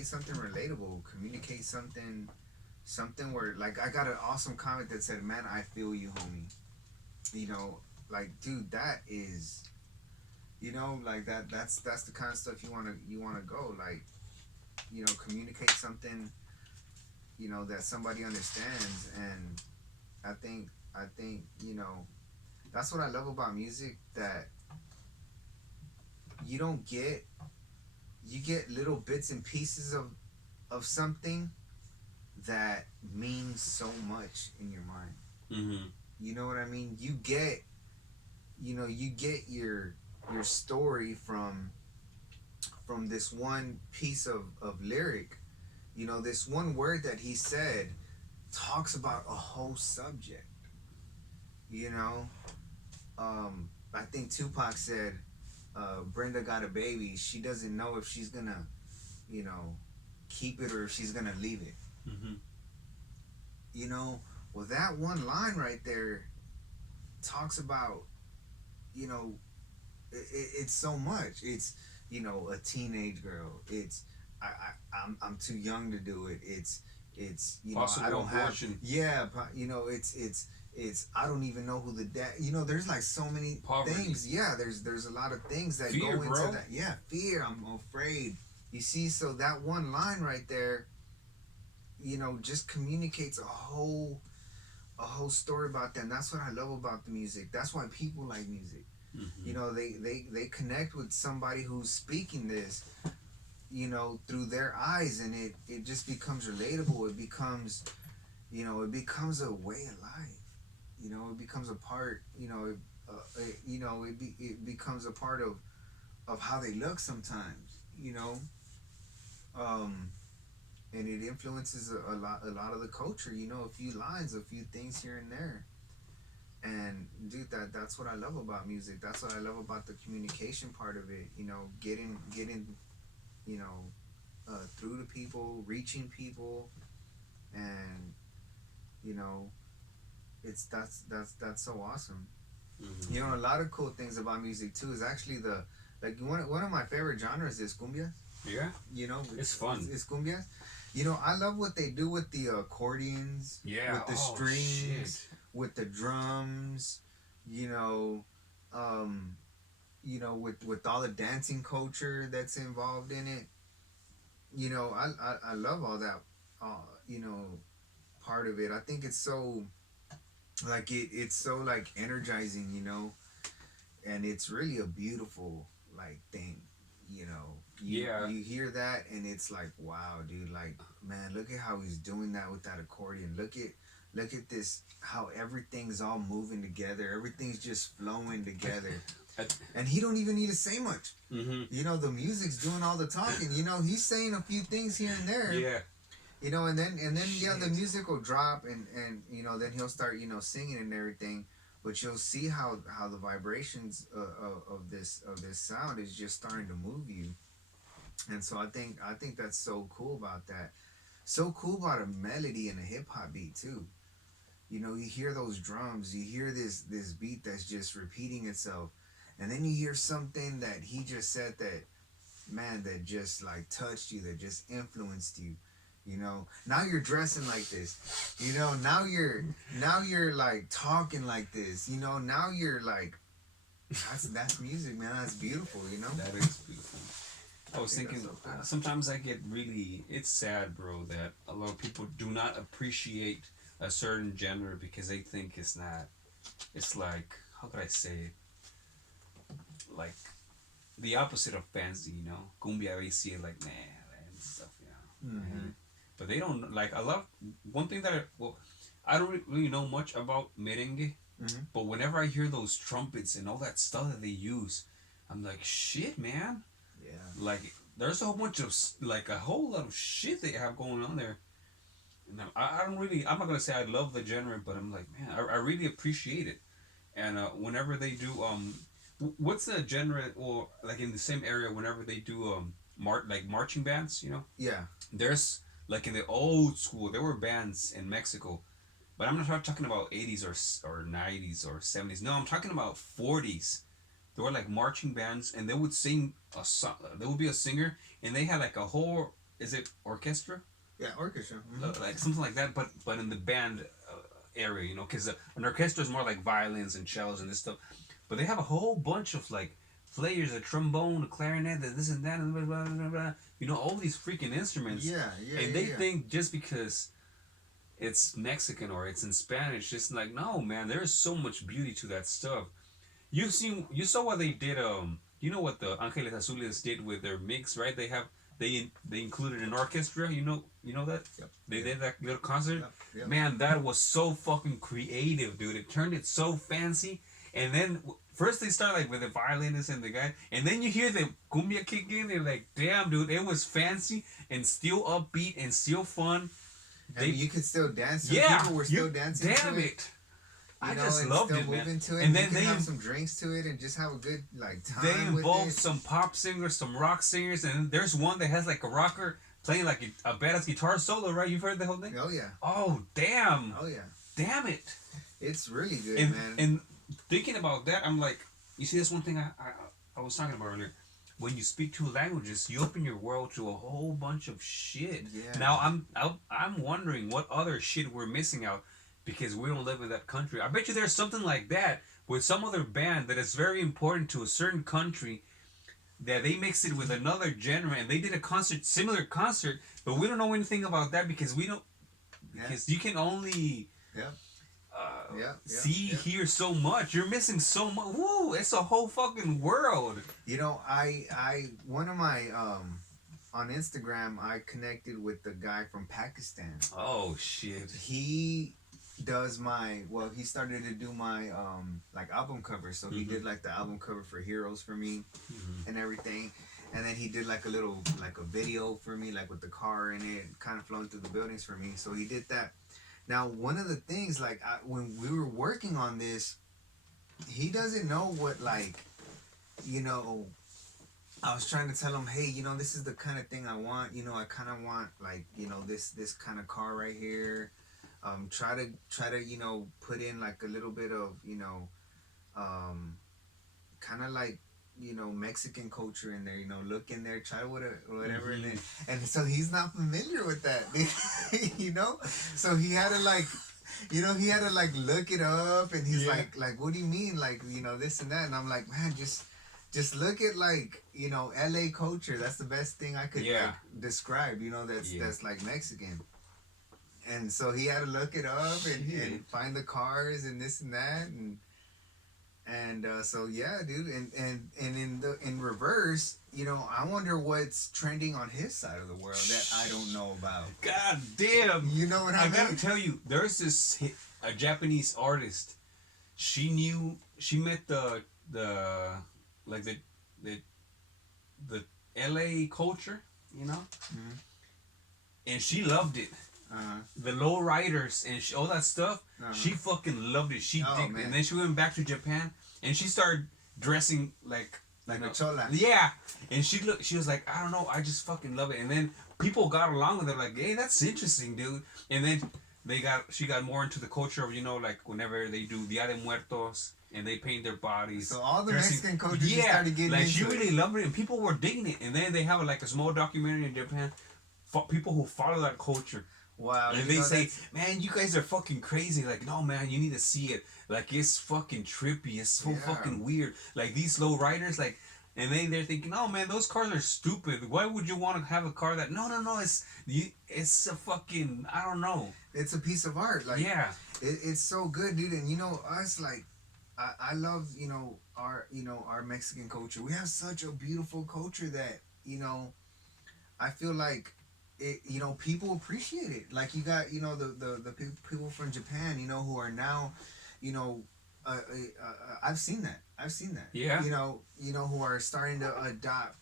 something relatable, communicate something where like I got an awesome comment that said, "Man, I feel you, homie." Like dude, that is, like that's the kind of stuff you wanna go like, communicate something, that somebody understands. And I think that's what I love about music, that you don't get you get little bits and pieces of something that means so much in your mind. Mm-hmm. You know what I mean? You get your story from this one piece of lyric. This one word that he said talks about a whole subject. You know, I think Tupac said, Brenda got a baby. She doesn't know if she's gonna, you know, keep it or if she's gonna leave it. Mm-hmm. You know, well, that one line right there talks about, you know, it's so much. It's, a teenage girl. It's, I'm too young to do it. It's I Possible don't have, abortion. yeah, it's I don't even know who the dad. There's like so many Poverty. things. Yeah, there's a lot of things that Fear, go into bro. that. Yeah, fear. I'm afraid. You see, so that one line right there, just communicates a whole story about them. That's what I love about the music. That's why people like music. Mm-hmm. They connect with somebody who's speaking this, through their eyes, and it just becomes relatable. It becomes a way of life. It becomes a part. It becomes a part of how they look sometimes. Um, and it influences a lot of the culture. A few lines, a few things here and there. And dude, that's what I love about music. That's what I love about the communication part of it. Getting you know through to people, reaching people. And you know it's that's so awesome. Mm-hmm. A lot of cool things about music too is actually the like one of my favorite genres is cumbia. Yeah, it's fun. It's cumbia. I love what they do with the accordions, Yeah. with the Oh strings, shit. with the drums, you know, with all the dancing culture that's involved in it. I love all that, part of it. I think it's so like it's so energizing, and it's really a beautiful like thing. you know, Yeah. you hear that and it's like, wow, dude, like, man, look at how he's doing that with that accordion. Look at this, how everything's all moving together. Everything's just flowing together. And he don't even need to say much. Mm-hmm. You know, the music's doing all the talking. You know, he's saying a few things here and there. Yeah. You know, and then yeah, the Shit. music will drop, and you know, then he'll start, you know, singing and everything. But you'll see how the vibrations of this sound is just starting to move you. And so I think that's so cool about that. So cool about a melody and a hip hop beat too. You know, you hear those drums, you hear this beat that's just repeating itself, and then you hear something that he just said that, man, that just like touched you, that just influenced you. You know, now you're dressing like this. You know, now you're like talking like this. You know, now you're like, that's music, man. That's beautiful. You know. That is beautiful. I was think thinking, that's so cool. sometimes I get really, it's sad, bro, that a lot of people do not appreciate a certain genre because they think it's not, it's like, how could I say it? Like, the opposite of fancy, you know? Cumbia, they see it like, nah, and stuff, you know? Mm-hmm. But they don't, like, I love, one thing that, I don't really know much about merengue, Mm-hmm. but whenever I hear those trumpets and all that stuff that they use, I'm like, shit, man. Yeah. Like, there's a whole bunch of, like, a whole lot of shit they have going on there. And I don't really, I'm not gonna say I love the genre, but I'm like, man, I really appreciate it. And whenever they do, what's the genre, or like in the same area, whenever they do, like marching bands, you know? Yeah. There's, like in the old school, there were bands in Mexico, but I'm not talking about 80s or 90s or 70s. No, I'm talking about 40s. They were like marching bands, and they would sing a song. There would be a singer, and they had like a whole, is it orchestra? Yeah. Orchestra. Mm-hmm. Like something like that, but in the band area, you know, because an orchestra is more like violins and cellos and this stuff, but they have a whole bunch of like players, a trombone, a clarinet, this and that, and blah, blah, blah, blah, you know, all these freaking instruments. Yeah. Yeah. And Yeah, they yeah. think just because it's Mexican or it's in Spanish, just like, no, man, there is so much beauty to that stuff. You saw what they did. You know what the Angeles Azules did with their mix, right? They included an orchestra. You know that. Yep. They Yep. did that little concert. Yep. Yep. Man, that was so fucking creative, dude. It turned it so fancy. And then first they start like with the violinist and the guy, and then you hear the cumbia kick in. They're like, damn, dude, it was fancy and still upbeat and still fun. And you could still dance. Yeah, People were still dancing. Damn to it. I You know, just and loved still it, man. moving to it. And you then can they have some drinks to it and just have a good like time they with involve it. some pop singers, some rock singers, and there's one that has like a rocker playing like a badass guitar solo, right? You've heard the whole thing? Oh yeah. Oh, damn. Oh yeah. Damn it. It's really good, And, man. and thinking about that, I'm like, you see, this one thing I was talking about earlier. When you speak two languages, you open your world to a whole bunch of shit. Yeah. Now I'm wondering what other shit we're missing out because we don't live in that country. I bet you there's something like that with some other band that is very important to a certain country that they mixed it with another genre and they did a concert, similar concert, but we don't know anything about that because we don't, because you can only Yeah. see, yeah. hear so much. You're missing so much. Woo! It's a whole fucking world. You know, I one of my on Instagram I connected with the guy from Pakistan. Oh shit. He does he started to do my like album cover. So he did like the album cover for Heroes for me and everything. And then he did like a little like a video for me, like with the car in it, kind of flowing through the buildings for me. So he did that. Now, one of the things, like, when we were working on this, he doesn't know what, like, you know, I was trying to tell him, hey, you know, this is the kind of thing I want. You know, I kind of want, like, you know, this kind of car right here. Try to, you know, put in, like, a little bit of, you know, kind of like, you know, Mexican culture in there, you know, look in there, try whatever, and so he's not familiar with that, you know, so he had to like, you know, he had to like look it up, and he's like, what do you mean, like, you know, this and that, and I'm like, man, just look at like, you know, LA culture. That's the best thing I could like, describe, you know, that's like Mexican. And so he had to look it up and find the cars and this and that, And so yeah, dude, and in reverse, I wonder what's trending on his side of the world that I don't know about. God damn. You know what I I mean? gotta tell you, there's a Japanese artist. She met the like the the LA culture, you know, Mhm. and she loved it. Uh-huh. The low riders and all that stuff. Uh-huh. She fucking loved it. She Oh, did, man. and then she went back to Japan and she started dressing like Like a chola. Yeah, and she was like, I don't know, I just fucking love it. And then people got along with her, like, hey, that's interesting, dude. And then she got more into the culture of, like whenever they do Dia de Muertos and they paint their bodies. So all the dressing- Mexican culture just started getting like into she it. really loved it, and people were digging it. And then they have like a small documentary in Japan for people who follow that culture. Wow. And they say, man, you guys are fucking crazy. Like, no, man, you need to see it. Like, it's fucking trippy. It's so fucking weird. Like, these low riders, like, and they're thinking, oh, man, those cars are stupid. Why would you want to have a car that... No, it's a fucking... I don't know. It's a piece of art. Like, yeah. It's so good, dude. And, us, like, I love, our Mexican culture. We have such a beautiful culture that, I feel like it, people appreciate it. Like you got, the people from Japan, who are now, I've seen that. Yeah. Who are starting to adopt,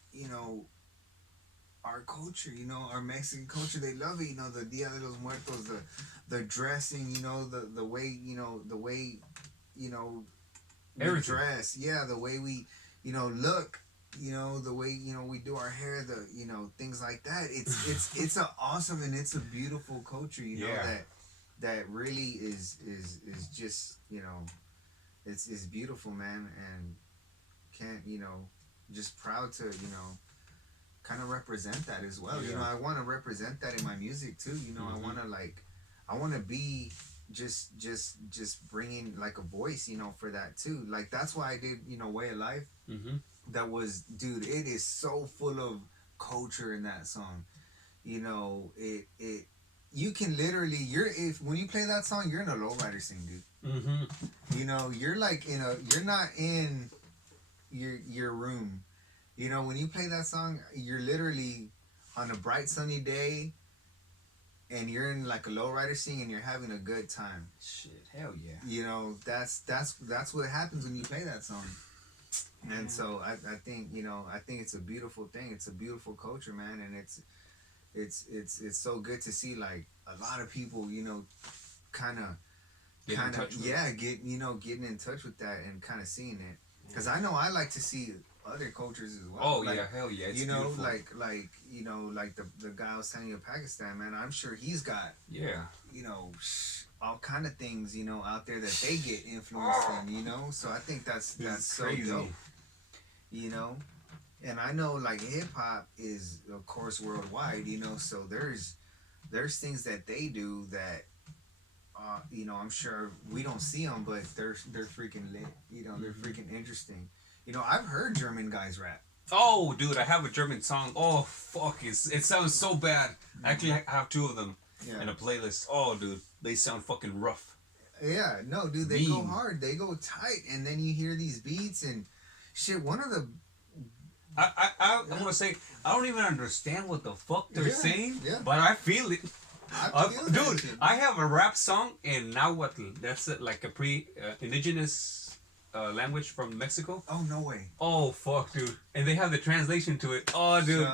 our culture, our Mexican culture. They love it. The Dia de los Muertos, the dressing, the way, we Everything. dress. Yeah, the way we, look. The way we do our hair, things like that. It's a awesome and it's a beautiful culture. That really is just it's beautiful, man, and can't just proud to kind of represent that as well. Yeah. I want to represent that in my music too. I want to be just bringing like a voice for that too. Like that's why I did Way of Life. Mm-hmm. That was, dude, it is so full of culture in that song. It you can literally when you play that song, you're in a lowrider scene, dude. Mm-hmm. You're like you're not in your room. When you play that song, you're literally on a bright sunny day and you're in like a lowrider scene and you're having a good time. Shit, hell yeah. That's what happens when you play that song. And so I think I think it's a beautiful thing. It's a beautiful culture, man, and it's so good to see like a lot of people kind of getting in touch with that and kind of seeing it, because I know I like to see other cultures as well. Oh like, yeah, hell yeah. It's beautiful. like the guy I was telling you of Pakistan, man. I'm sure he's got all kind of things out there that they get influenced in. So I think that's so crazy. dope. And I know like hip hop is of course worldwide, so there's things that they do that I'm sure we don't see them, but they're freaking lit. They're freaking interesting. I've heard German guys rap. Oh, dude, I have a German song. Oh, fuck, it sounds so bad. Actually, I have two of them in a playlist. Oh, dude, they sound fucking rough. Yeah, no, dude, they go hard. They go tight, and then you hear these beats and shit. One of the I'm gonna say I don't even understand what the fuck they're saying, but I feel it. Dude, I have a rap song in Nahuatl. That's like a indigenous language from Mexico. Oh, no way. Oh, fuck, dude. And they have the translation to it. Oh, dude.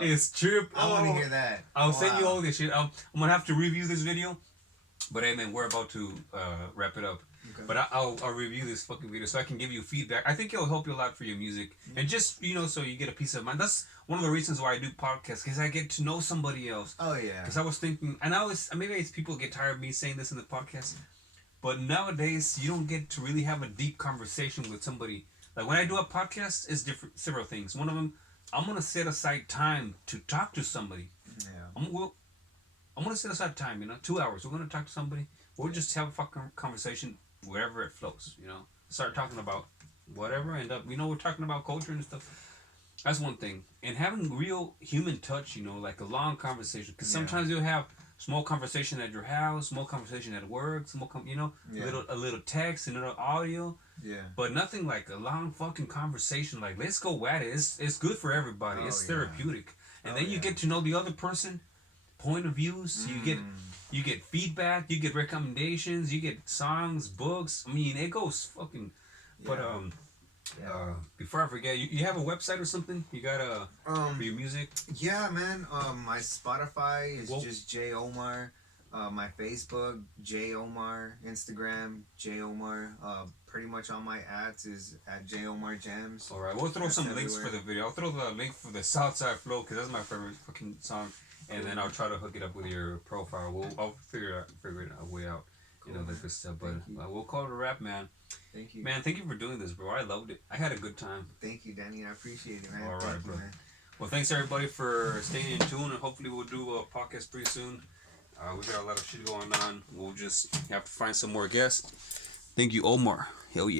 It's trip. I want to hear that. I'll send you all this shit. I'm gonna have to review this video. But hey, man, we're about to wrap it up. Okay. But I'll review this fucking video so I can give you feedback. I think it'll help you a lot for your music. And just, so you get a peace of mind. That's one of the reasons why I do podcasts, because I get to know somebody else. Oh, yeah. Because I was thinking, and maybe people get tired of me saying this in the podcast, but nowadays you don't get to really have a deep conversation with somebody. Like when I do a podcast, it's several things. One of them, I'm going to set aside time to talk to somebody. Yeah. I'm going to set aside time, 2 hours. We're going to talk to somebody. We'll just have a fucking conversation wherever it flows, Start talking about whatever, end up, we're talking about culture and stuff. That's one thing. And having real human touch, like a long conversation. Because sometimes you'll have small conversation at your house, small conversation at work, Yeah. a little text, a little audio, Yeah. but nothing like a long fucking conversation. Like, let's go at it. It's good for everybody. Oh It's yeah. therapeutic, and Oh then you yeah. get to know the other person, point of views. You get feedback. You get recommendations. You get songs, books. I mean, it goes fucking. But Yeah. Yeah. before I forget, you have a website or something? You got for your music? Yeah, man. My Spotify is Well, just J Omar. My Facebook J Omar. Instagram J Omar. Pretty much all my ads is at J Omar Jams. all right, we'll throw That's some links for everywhere. the video. I'll throw the link for the Southside Flow because that's my favorite fucking song, and then I'll try to hook it up with your profile. I'll figure it a way out. You know, Cool, that man. good stuff. But Thank you. we'll call it a wrap, man. Thank you. Man, thank you for doing this, bro. I loved it. I had a good time. Thank you, Danny. I appreciate it, man. All right, Thank you, bro. man. Well, thanks everybody for staying in tune, and hopefully we'll do a podcast pretty soon. We got a lot of shit going on. We'll just have to find some more guests. Thank you, Omar. Hell yeah.